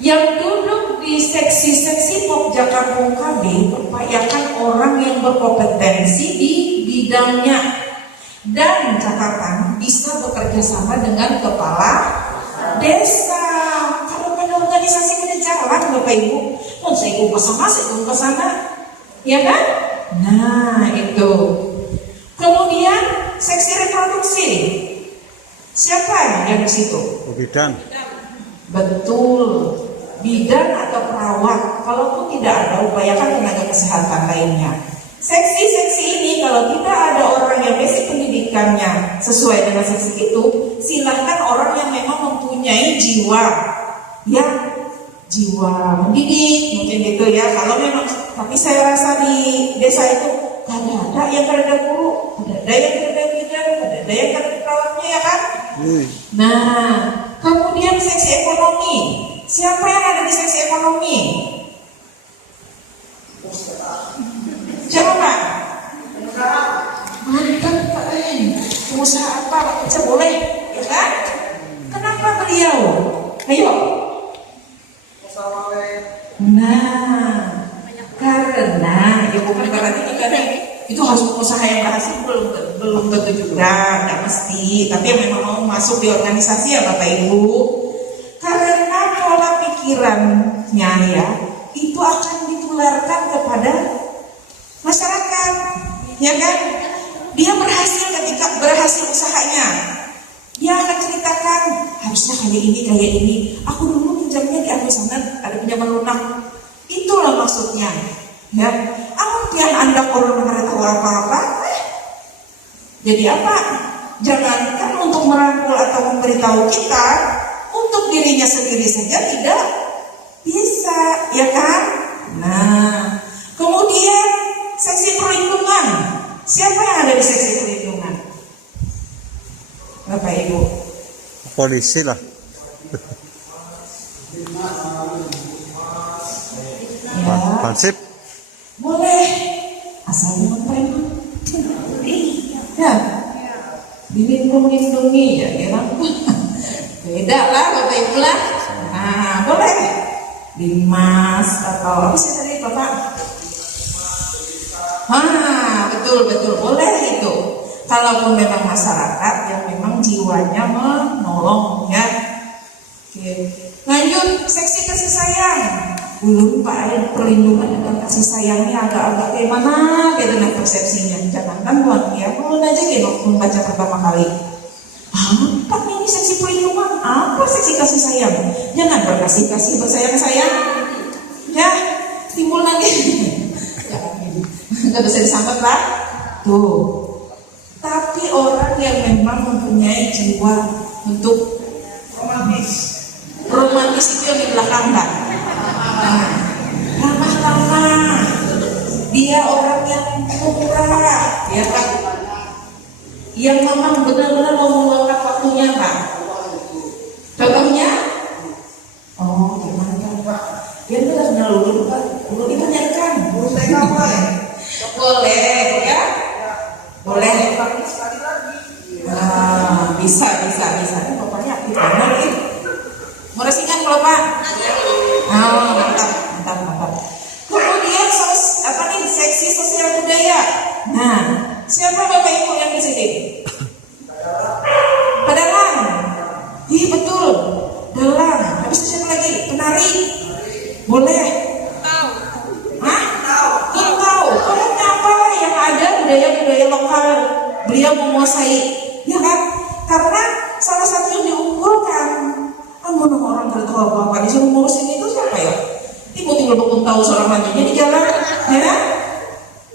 yang duduk di seksi-seksi Pokja Kampung KB upayakan orang yang berkompetensi di bidangnya dan catatan bisa bekerja sama dengan kepala desa. Kalau pada organisasi pada jalan Bapak Ibu, mau saya ikut ke sana, ya kan? Nah itu. Kemudian seksi reproduksi, siapa yang di situ? Bidan. Betul, bidan atau perawat. Kalaupun tidak ada, upayakan tenaga kesehatan lainnya. Seksi-seksi ini kalau tidak ada orang yang basic pendidikannya sesuai dengan seksi itu, silahkan orang yang memang mempunyai jiwa mendidik, mungkin gitu ya. Kalau memang, tapi saya rasa di desa itu ada yang kerja guru, ada yang kerja bidan, ada yang kerja perawatnya, ya kan? Nah, kemudian seksi ekonomi. Siapa yang ada di seksi ekonomi? Siapa Pak? Mantap Pak. Pengusaha apa Pak? Bisa boleh, ya kan? Kenapa beliau? Ayo. Nah, karena ya bukan berarti itu harus pengusaha yang berhasil, belum tentu juga, nggak mesti. Tapi yang memang mau masuk di organisasi ya Bapak Ibu. Karena pola pikirannya ya itu akan ditularkan kepada masyarakat, ya kan? Dia berhasil ketika berhasil usahanya, dia akan ceritakan harusnya kayak ini. Aku dulu pinjamnya di sana ada pinjaman lunak, Itulah maksudnya. Ya, ampun Anda kurang memberitahu apa-apa. Jadi apa? Jangankan untuk merangkul atau memberitahu kita, untuk dirinya sendiri saja tidak bisa, ya kan? Nah, kemudian seksi perlindungan. Siapa yang ada di seksi perlindungan? Bapak Ibu. Polisi lah. Ya, Pansip. boleh. Asal jangan preman. Ya, dilindungi ya, kira beda lah Bapak Ibu lah. Nah, boleh. Dimas atau apa sih tadi Bapak? Betul boleh itu. Kalaupun memang masyarakat yang memang jiwanya menolong ya. Oke. Lanjut seksi kasih sayang. Belum Pak, perlindungan dan kasih sayangnya agak-agak kayak mana gitu nah persepsinya. Jangankan buat ya, mulai aja gitu membaca pertama kali. Apa ini seksi perlindungan? Apa seksi kasih sayang? Jangan berkasih-kasih, bersayang-sayang. Ya, timbul lagi. Gak bisa disangkut lah. Tuh. Tapi orang yang memang mempunyai jiwa untuk romantis itu yang di belakang kan. Nah, ramah-ramah. Dia orang yang murah, ya kan? Yang memang benar-benar mau meluangkan waktunya, Pak. Contohnya, gimana Pak? Dia benar kenal dulu, Pak. Dulu ditanyakan, belum apa ya? Boleh, ya? Boleh. Bisa. Ini bapaknya aktif banget nih. Mau resingan kalau Pak? Mantap. Kemudian seksi sosial budaya. Nah, siapa Bapak Ibu yang di sini? Pedalang. Iya betul. Dalang. Habis itu siapa lagi? Penari. Boleh. Tahu. Pokoknya apa yang ada budaya lokal beliau menguasai, ya kan? Karena salah satu yang diunggulkan. Amun orang bertua bapak disuruh ngurusin itu siapa ya? Tiba-tiba pun tahu seorang lanjutnya di jalan, ya kan?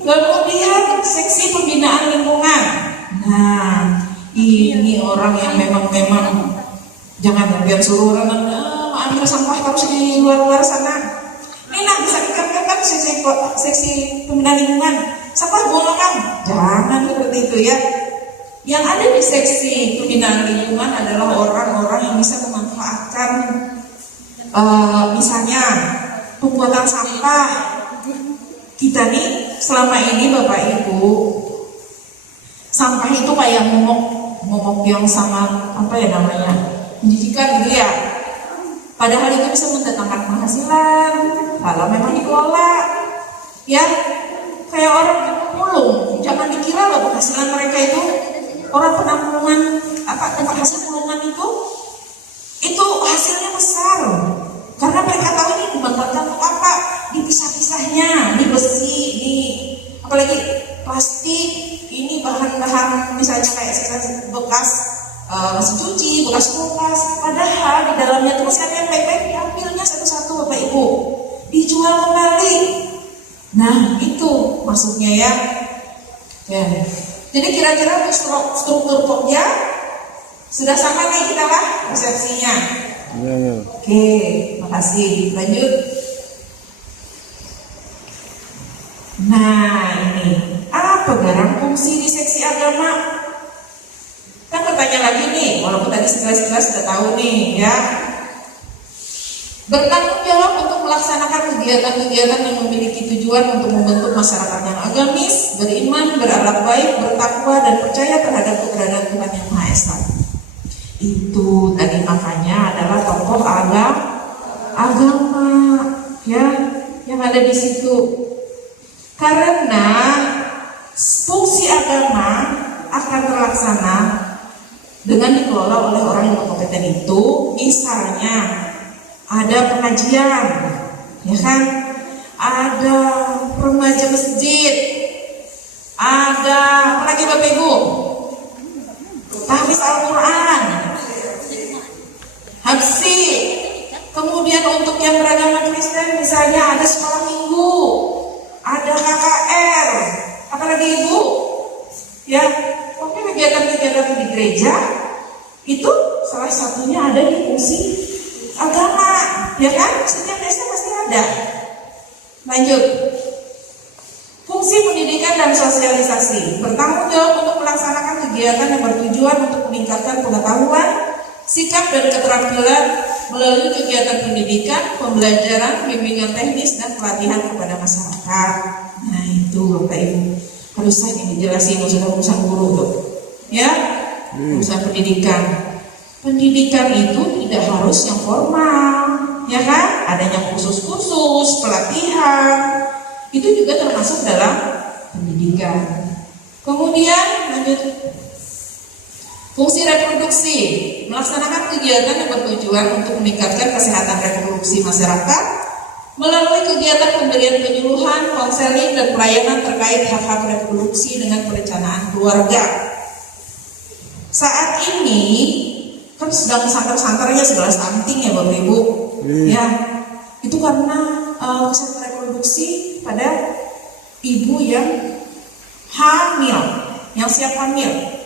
Kemudian seksi pembinaan lingkungan. Nah, ini orang yang memang jangan biar suruh orang ambil sampah terus di luar sana. Ini bisa dikatakan seksi pembinaan lingkungan. Sampah buangan, jangan seperti itu ya. Yang ada di seksi pembinaan lingkungan adalah orang-orang yang bisa memanfaatkan misalnya pembuatan sampah. Kita nih selama ini Bapak Ibu, sampah itu kayak momok yang sangat menjijikan gitu ya. Padahal itu bisa mendatangkan penghasilan kalau memang dikelola. Ya, kayak orang yang pemulung, jangan dikira loh penghasilan mereka itu orang penampungan tempat hasil pulungan itu hasilnya besar karena mereka tahu ini dimanfaatkan untuk apa, dipisah-pisahnya, di besi, di apalagi plastik, ini bahan-bahan misalnya kayak bekas mesin cuci, bekas kulkas, padahal di dalamnya terus kan yang baik-baik diambilnya satu-satu Bapak Ibu, dijual kembali. Nah itu maksudnya ya. Jadi kira-kira struktur poknya sudah sama nih kita lah persepsinya. Ya. Oke, makasih. Lanjut. Nah ini apa garang fungsi di seksi agama? Kan bertanya lagi nih, walaupun tadi sekilas sudah tahu nih ya. Bertanggung jawab untuk melaksanakan kegiatan-kegiatan yang memiliki tujuan untuk membentuk masyarakat yang agamis, beriman, berakhlak baik, bertakwa, dan percaya terhadap keberadaan Tuhan Yang Maha Esa. Itu tadi makanya adalah tokoh agama ya yang ada di situ. Karena fungsi agama akan terlaksana dengan dikelola oleh orang yang berkompeten itu, misalnya ada pengajian, ya kan? Ada remaja masjid, ada apa lagi Bapak Ibu? Tahfiz Al-Quran, Habsi, Kemudian untuk yang beragama Kristen misalnya ada sekolah minggu, ada KKR, apalagi ibu, ya, oke, kegiatan-kegiatan di gereja itu salah satunya ada di fungsi agama, ya kan? Setiap desa pasti ada. Lanjut. Fungsi pendidikan dan sosialisasi bertanggung jawab untuk melaksanakan kegiatan yang bertujuan untuk meningkatkan pengetahuan, sikap dan keterampilan melalui kegiatan pendidikan, pembelajaran, bimbingan teknis dan pelatihan kepada masyarakat. Nah itu Bapak Ibu, harus saya dijelasin urusan guru tuh, ya, urusan pendidikan. Pendidikan itu tidak harus yang formal, ya kan? Adanya khusus-khusus, pelatihan, itu juga termasuk dalam pendidikan. Kemudian lanjut. Fungsi reproduksi, melaksanakan kegiatan yang bertujuan untuk meningkatkan kesehatan reproduksi masyarakat melalui kegiatan pemberian penyuluhan, konseling, dan pelayanan terkait hak-hak reproduksi dengan perencanaan keluarga. Saat ini kan sedang santer-santernya segala stunting ya Bapak Ibu, ya itu karena kesehatan reproduksi pada ibu yang hamil, yang siap hamil.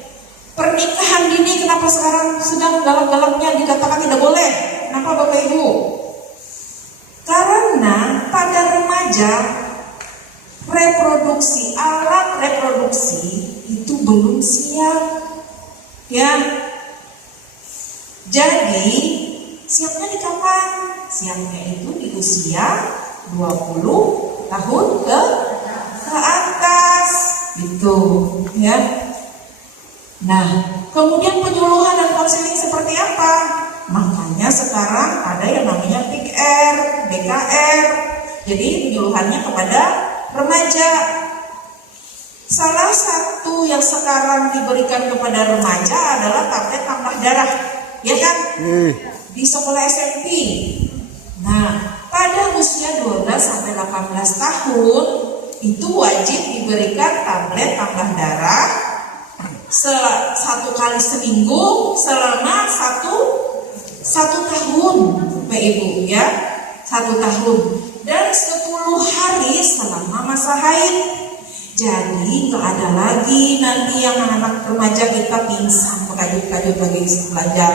Pernikahan dini kenapa sekarang sedang galak-galaknya dikatakan tidak boleh? Kenapa Bapak Ibu? Karena pada remaja reproduksi, alat reproduksi itu belum siap, ya. Jadi siapnya di kapan? Siapnya itu di usia 20 tahun ke atas, gitu, ya. Nah, kemudian penyuluhan dan konseling seperti apa? Makanya sekarang ada yang namanya PIKR, BKR. Jadi penyuluhannya kepada remaja. Salah satu yang sekarang diberikan kepada remaja adalah tablet tambah darah, ya kan? Di sekolah SMP. Nah, pada usia 12 sampai 18 tahun itu wajib diberikan tablet tambah darah satu kali seminggu selama satu tahun, Bapak Ibu, ya, 1 tahun dan 10 hari selama masa haid. Jadi nggak ada lagi nanti yang anak remaja kita pingsan, berkajut-kajut lagi belajar,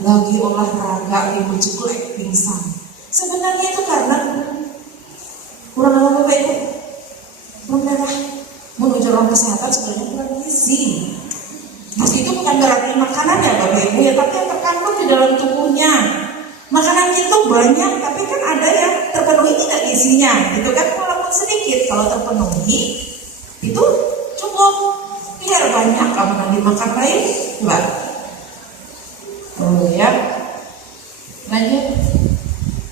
lagi olahraga, ibu ceklek pingsan. Sebenarnya itu karena kurang apa Bapak Ibu? Kurang darah. Menuju ruang kesehatan sebenarnya kurang gizi. Gizi itu bukan berarti makanan ya Bapak Ibu ya, tapi yang terkandung di dalam tubuhnya. Makanan itu banyak, tapi kan ada yang terpenuhi tidak gizinya, gitu kan? Walaupun sedikit, kalau terpenuhi itu cukup. Biar banyak makanan dimakan lain, coba. Ya. Lanjut.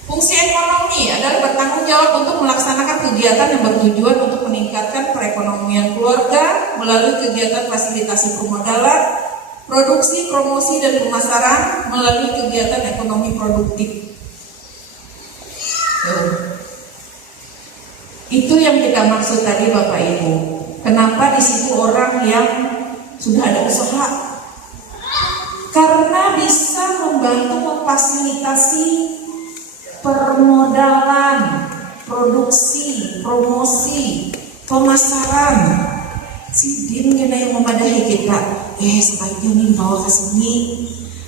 Fungsi ekonomi adalah bertanggung jawab untuk melaksanakan kegiatan yang bertujuan untuk meningkatkan perekonomian keluarga melalui kegiatan fasilitasi permodalan, produksi, promosi, dan pemasaran melalui kegiatan ekonomi produktif. Itu yang kita maksud tadi Bapak Ibu. Kenapa di situ orang yang sudah ada usaha? Karena bisa membantu memfasilitasi permodalan, produksi, promosi, pemasaran. Si Din yang memadahi kita, sebaiknya nih bawa ke sini.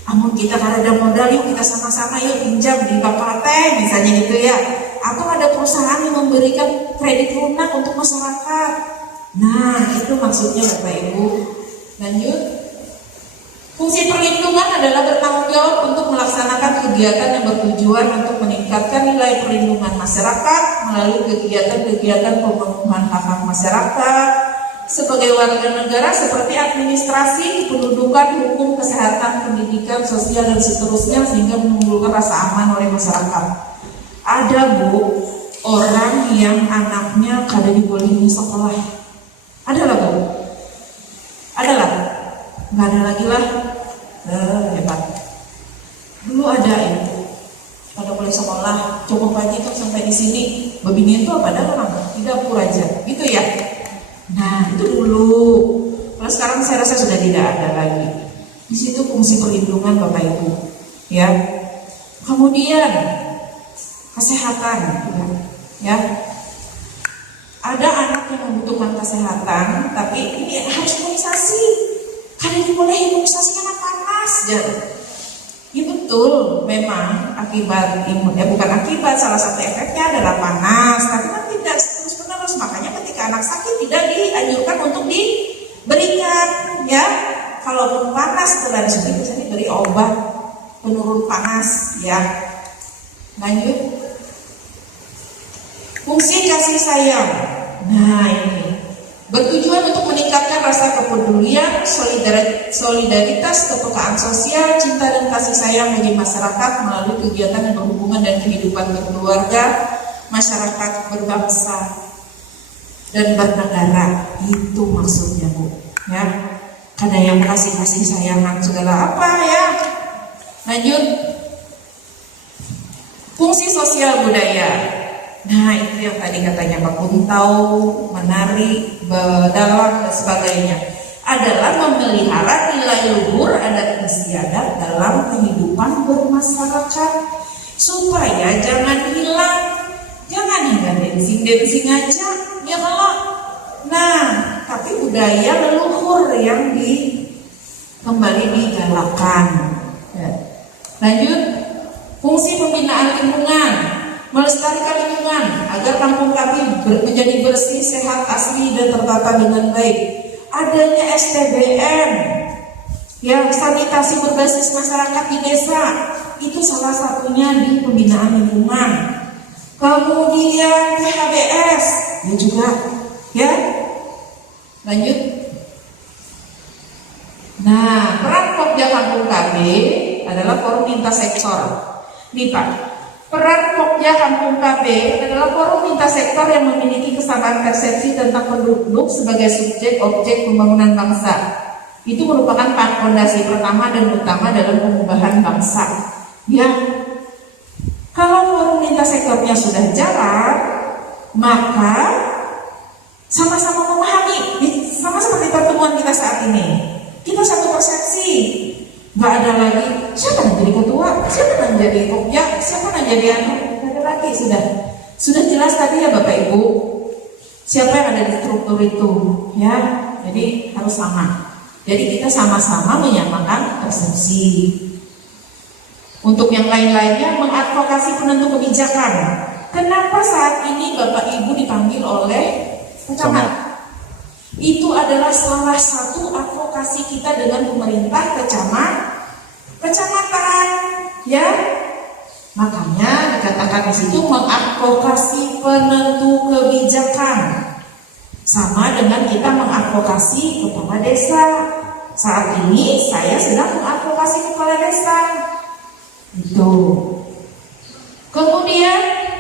Amun kita kan ada modal, yuk kita sama-sama yuk pinjam di Bapak Teh, misalnya gitu ya. Atau ada perusahaan yang memberikan kredit lunak untuk masyarakat. Nah, itu maksudnya Bapak Ibu. Lanjut. Fungsi perlindungan adalah bertanggung jawab untuk melaksanakan kegiatan yang bertujuan untuk meningkatkan nilai perlindungan masyarakat melalui kegiatan-kegiatan pemenuhan hak-hak masyarakat sebagai warga negara seperti administrasi, kependudukan, hukum, kesehatan, pendidikan, sosial, dan seterusnya sehingga menimbulkan rasa aman oleh masyarakat. Ada Bu, orang yang anaknya kada dibolehin sekolah. Ada lah Bu? Ada lah? Nggak ada lagi lah. Hebat. Dulu ada ya, pada boleh sekolah, cukup aja itu sampai di sini. Babini itu apa? Ada orang di dapur aja, gitu ya. Nah itu dulu. Kalau sekarang saya rasa sudah tidak ada lagi. Di situ fungsi perlindungan Bapak Ibu, ya. Kemudian kesehatan, ya. Ada anak yang membutuhkan kesehatan, tapi ini harus imunisasi. Karena dibolehin imunisasi karena panas, ya. Ya betul, memang akibat bukan akibat, salah satu efeknya adalah panas, tapi kan tidak terus menerus. Makanya ketika anak sakit tidak dianjurkan untuk diberikan, ya. Kalau panas terlalu sedikit bisa diberi obat penurun panas, ya. Lanjut. Fungsi kasih sayang. Nah, ini bertujuan untuk meningkatkan rasa kepedulian, solidaritas, kepekaan sosial, cinta dan kasih sayang bagi masyarakat melalui kegiatan yang berhubungan dan kehidupan berkeluarga, masyarakat berbangsa dan bernegara. Itu maksudnya, Bu. Ya, ada yang kasih sayangan segala apa, ya. Lanjut. Fungsi sosial budaya. Nah, itu yang tadi katanya Pak Kuntau, menari, berdalang dan sebagainya, adalah memelihara nilai luhur adat istiadat dalam kehidupan bermasyarakat supaya jangan hilang, jangan hanya dancing aja, ya kalau. Nah, tapi budaya leluhur yang kembali digalakkan. Ya. Lanjut, fungsi pembinaan lingkungan. Melestarikan lingkungan agar kampung kami menjadi bersih, sehat, asri dan tertata dengan baik. Adanya STBM, yang sanitasi berbasis masyarakat di desa, itu salah satunya di pembinaan lingkungan. Kemudian PHBS, ya juga, ya. Lanjut. Nah, peran Pokja Kampung KB adalah forum lintas sektor. Nih Pak. Peran Pokja Kampung KB adalah forum lintas sektor yang memiliki kesamaan persepsi tentang penduduk sebagai subjek objek pembangunan bangsa. Itu merupakan fondasi pertama dan utama dalam pengubahan bangsa. Ya, kalau forum lintas sektornya sudah jalan, maka sama-sama memahami, sama seperti pertemuan kita saat ini. Kita satu persepsi. Nggak ada lagi siapa yang jadi ketua, siapa yang jadi pokja, siapa yang jadi anu, nggak ada lagi, sudah jelas tadi ya Bapak Ibu siapa yang ada di struktur itu, ya. Jadi harus sama. Jadi kita sama-sama menyamakan persepsi. Untuk yang lain-lainnya mengadvokasi penentu kebijakan. Kenapa saat ini Bapak Ibu dipanggil oleh pecamat? Itu adalah salah satu advokasi kita dengan pemerintah kecamatan, ya. Makanya dikatakan di situ mengadvokasi penentu kebijakan. Sama dengan kita mengadvokasi kepala desa. Saat ini saya sedang mengadvokasi kepala desa. Itu. Kemudian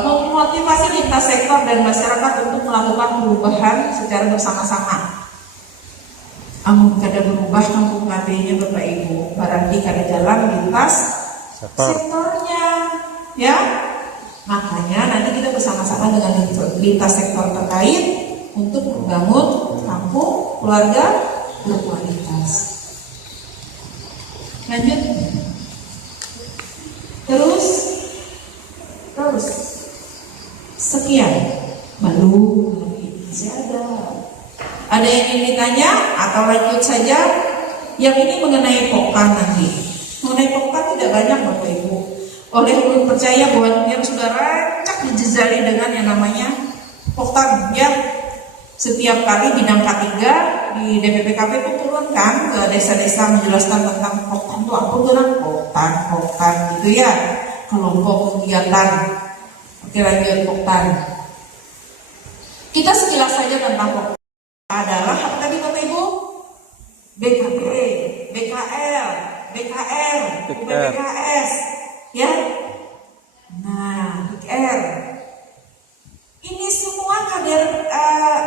memotivasi lintas sektor dan masyarakat untuk melakukan perubahan secara bersama-sama. Amun kada berubah kampung KB-nya Bapak Ibu, berarti kada jalan lintas sektornya, ya. Makanya nanti kita bersama-sama dengan lintas sektor terkait untuk membangun kampung keluarga berkualitas. Lanjut. Terus sekian, belum masih ada yang ingin ditanya atau lanjut saja. Yang ini mengenai Poktan nanti. Mengenai Poktan tidak banyak Bapak Ibu. Oleh ulun percaya bahwa yang sudah rancak dijejali dengan yang namanya Poktan, ya. Setiap kali bidang K3 di DPPKP itu turunkan ke desa-desa menjelaskan tentang Poktan itu apa, Poktan gitu ya. Kelompok kegiatan. Oke, lanjut Poktan. Kita sekilas saja tentang Poktan. Adalah apa tadi Bapak Ibu? BKB, BKL, BKR, BKS, ya. Nah, BKR. Ini semua kader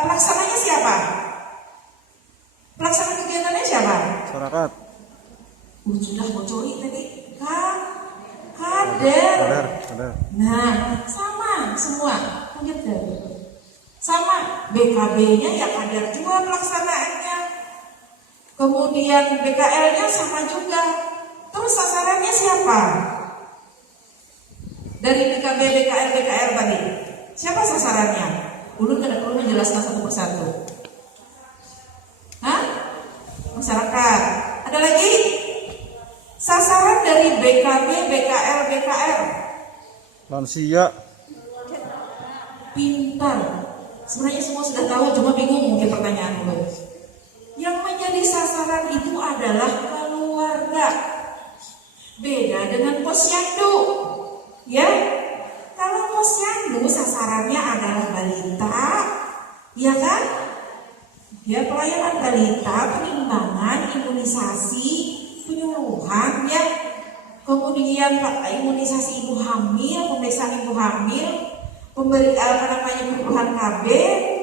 pelaksananya siapa? Pelaksana kegiatannya siapa? Masyarakat. Sudah bocori tadi, kan? Kader. Nah, sama semua. Sama BKB-nya ya kader juga pelaksanaannya. Kemudian BKL-nya sama juga. Terus sasarannya siapa? Dari BKB, BKL, BKR tadi. Siapa sasarannya? Ulun kada perlu menjelaskan satu persatu. Hah? Masyarakat. Ada lagi? Sasaran dari BKB, BKL, BKR. Lansia. Pintar. Sebenarnya semua sudah tahu, cuma bingung mungkin pertanyaan dulu. Yang menjadi sasaran itu adalah keluarga. Beda dengan posyandu. Ya, kalau posyandu sasarannya adalah balita, ya kan? Ya, pelayanan balita, penimbangan, imunisasi, penyuluhan, ya. Kemudian imunisasi ibu hamil, pemeriksaan ibu hamil, penyuluhan KB,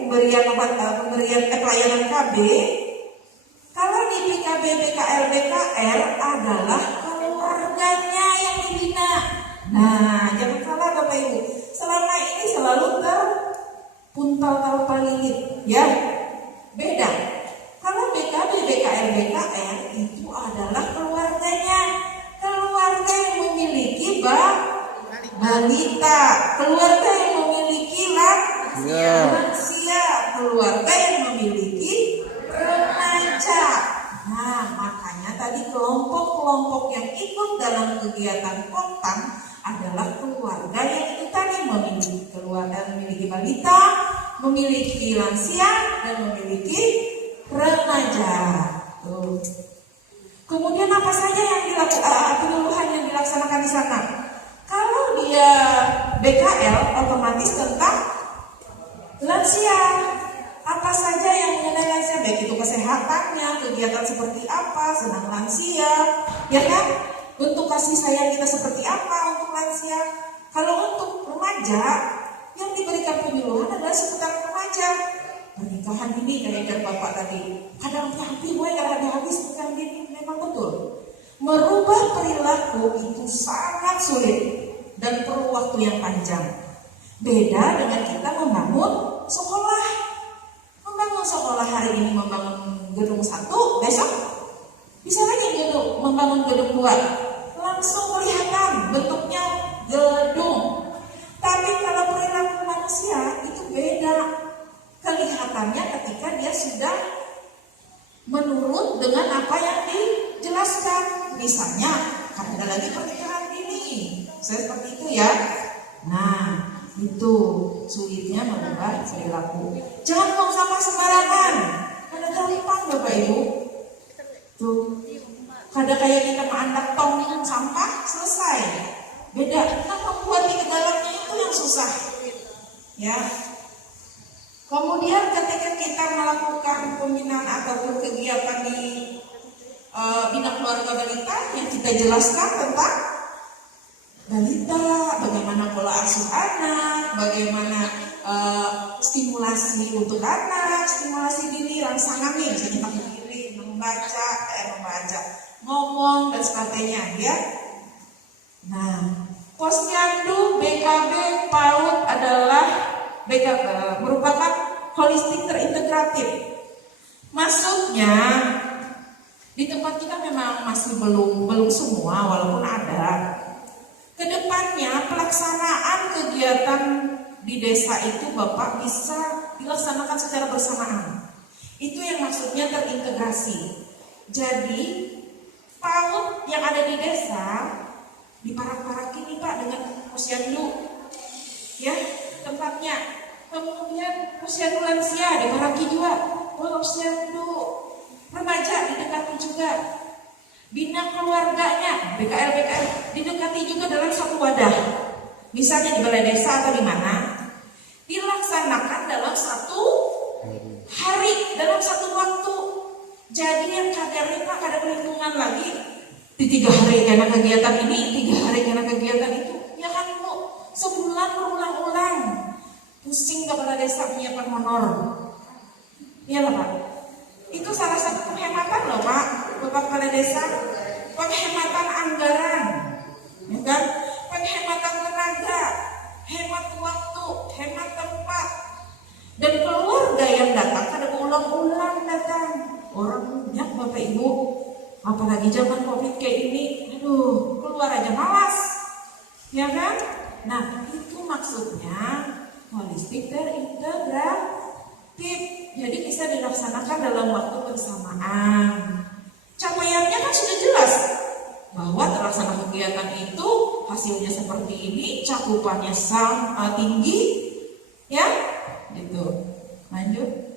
pemberian obat, pelayanan KB. Kalau di PKB, BKL, BKR adalah keluarganya yang dibina. Nah, jangan salah Bapak Ibu. Selama ini selalu terpuntal-lilit, ya. Beda. Kalau BKB, BKL, BKR itu adalah keluarganya. Keluarga yang memiliki balita, keluarga yang memiliki lansia, keluarga yang memiliki remaja. Nah, makanya tadi kelompok-kelompok yang ikut dalam kegiatan Koptam adalah keluarga yang itu tadi memiliki keluarga, memiliki balita, memiliki lansia, dan memiliki remaja. Tuh. Kemudian apa saja yang penyuluhan yang dilaksanakan di sana? Kalau dia BKL otomatis tentang lansia. Apa saja yang mengenai lansia, baik itu kesehatannya, kegiatan seperti apa, senang lansia, ya kan? Bentuk kasih sayang kita seperti apa untuk lansia. Kalau untuk remaja, yang diberikan penyuluhan adalah seputar remaja. Pernikahan ini kayak dari Bapak tadi, kadang hampir habis pernikahan ini memang betul. Merubah perilaku itu sangat sulit dan perlu waktu yang panjang. Beda dengan kita membangun sekolah. Membangun sekolah hari ini membangun gedung 1, besok bisa lagi membangun gedung 2. Langsung kelihatan bentuknya gedung. Tapi kalau perilaku manusia itu beda. Kelihatannya ketika dia sudah menurut dengan apa yang dijelaskan. Misalnya, ada lagi pernikahan ini. Saya seperti itu ya. Nah, itu sulitnya merubah perilaku. Jangan buang sampah sembarangan. Ada gampang Bapak Ibu. Tuh, kada kayak kita mengandak tong sampah selesai. Beda. Kita membuat di dalamnya itu yang susah. Ya. Kemudian ketika kita melakukan pembinaan ataupun kegiatan di bina keluarga balita yang kita jelaskan tentang balita, bagaimana pola asuh anak, bagaimana stimulasi untuk anak, stimulasi diri, rangsangan nih, misalnya pakai diri, membaca, ngomong dan sebagainya, ya. Nah, posyandu, BKB, PAUD adalah merupakan holistik terintegratif. Maksudnya di tempat kita memang masih belum semua, walaupun ada. Kedepannya pelaksanaan kegiatan di desa itu Bapak bisa dilaksanakan secara bersamaan. Itu yang maksudnya terintegrasi. Jadi PAUD yang ada di desa diparak-parakin nih Pak dengan posyandu, ya tempatnya. Kemudian posyandu lansia diparaki juga, posyandu remaja didekati juga. Bina keluarganya, BKL didekati juga dalam satu wadah. Misalnya di balai desa atau di mana, dilaksanakan dalam satu hari, dalam satu waktu. Jadi yang kadarnya Pak kada perhitungan lagi di 3 hari karena kegiatan ini, 3 hari karena kegiatan itu. Ya kan Ibu, sebulan berulang-ulang. Pusing kepala desa menyiapkan honor. Iya lah Pak. Itu salah satu penghematan loh Pak, Bapak Kepala Desa. Penghematan anggaran, ya kan? Penghematan tenaga, hemat waktu, hemat tempat. Dan keluarga yang datang kada berulang-ulang datang. Orang banyak Bapak Ibu, apalagi zaman Covid kayak ini, aduh keluar aja malas, ya kan? Nah itu maksudnya holistik dan integratif. Jadi bisa dilaksanakan dalam waktu bersamaan. Capaiannya kan sudah jelas bahwa terlaksana kegiatan itu hasilnya seperti ini, cakupannya tinggi, ya, gitu. Lanjut.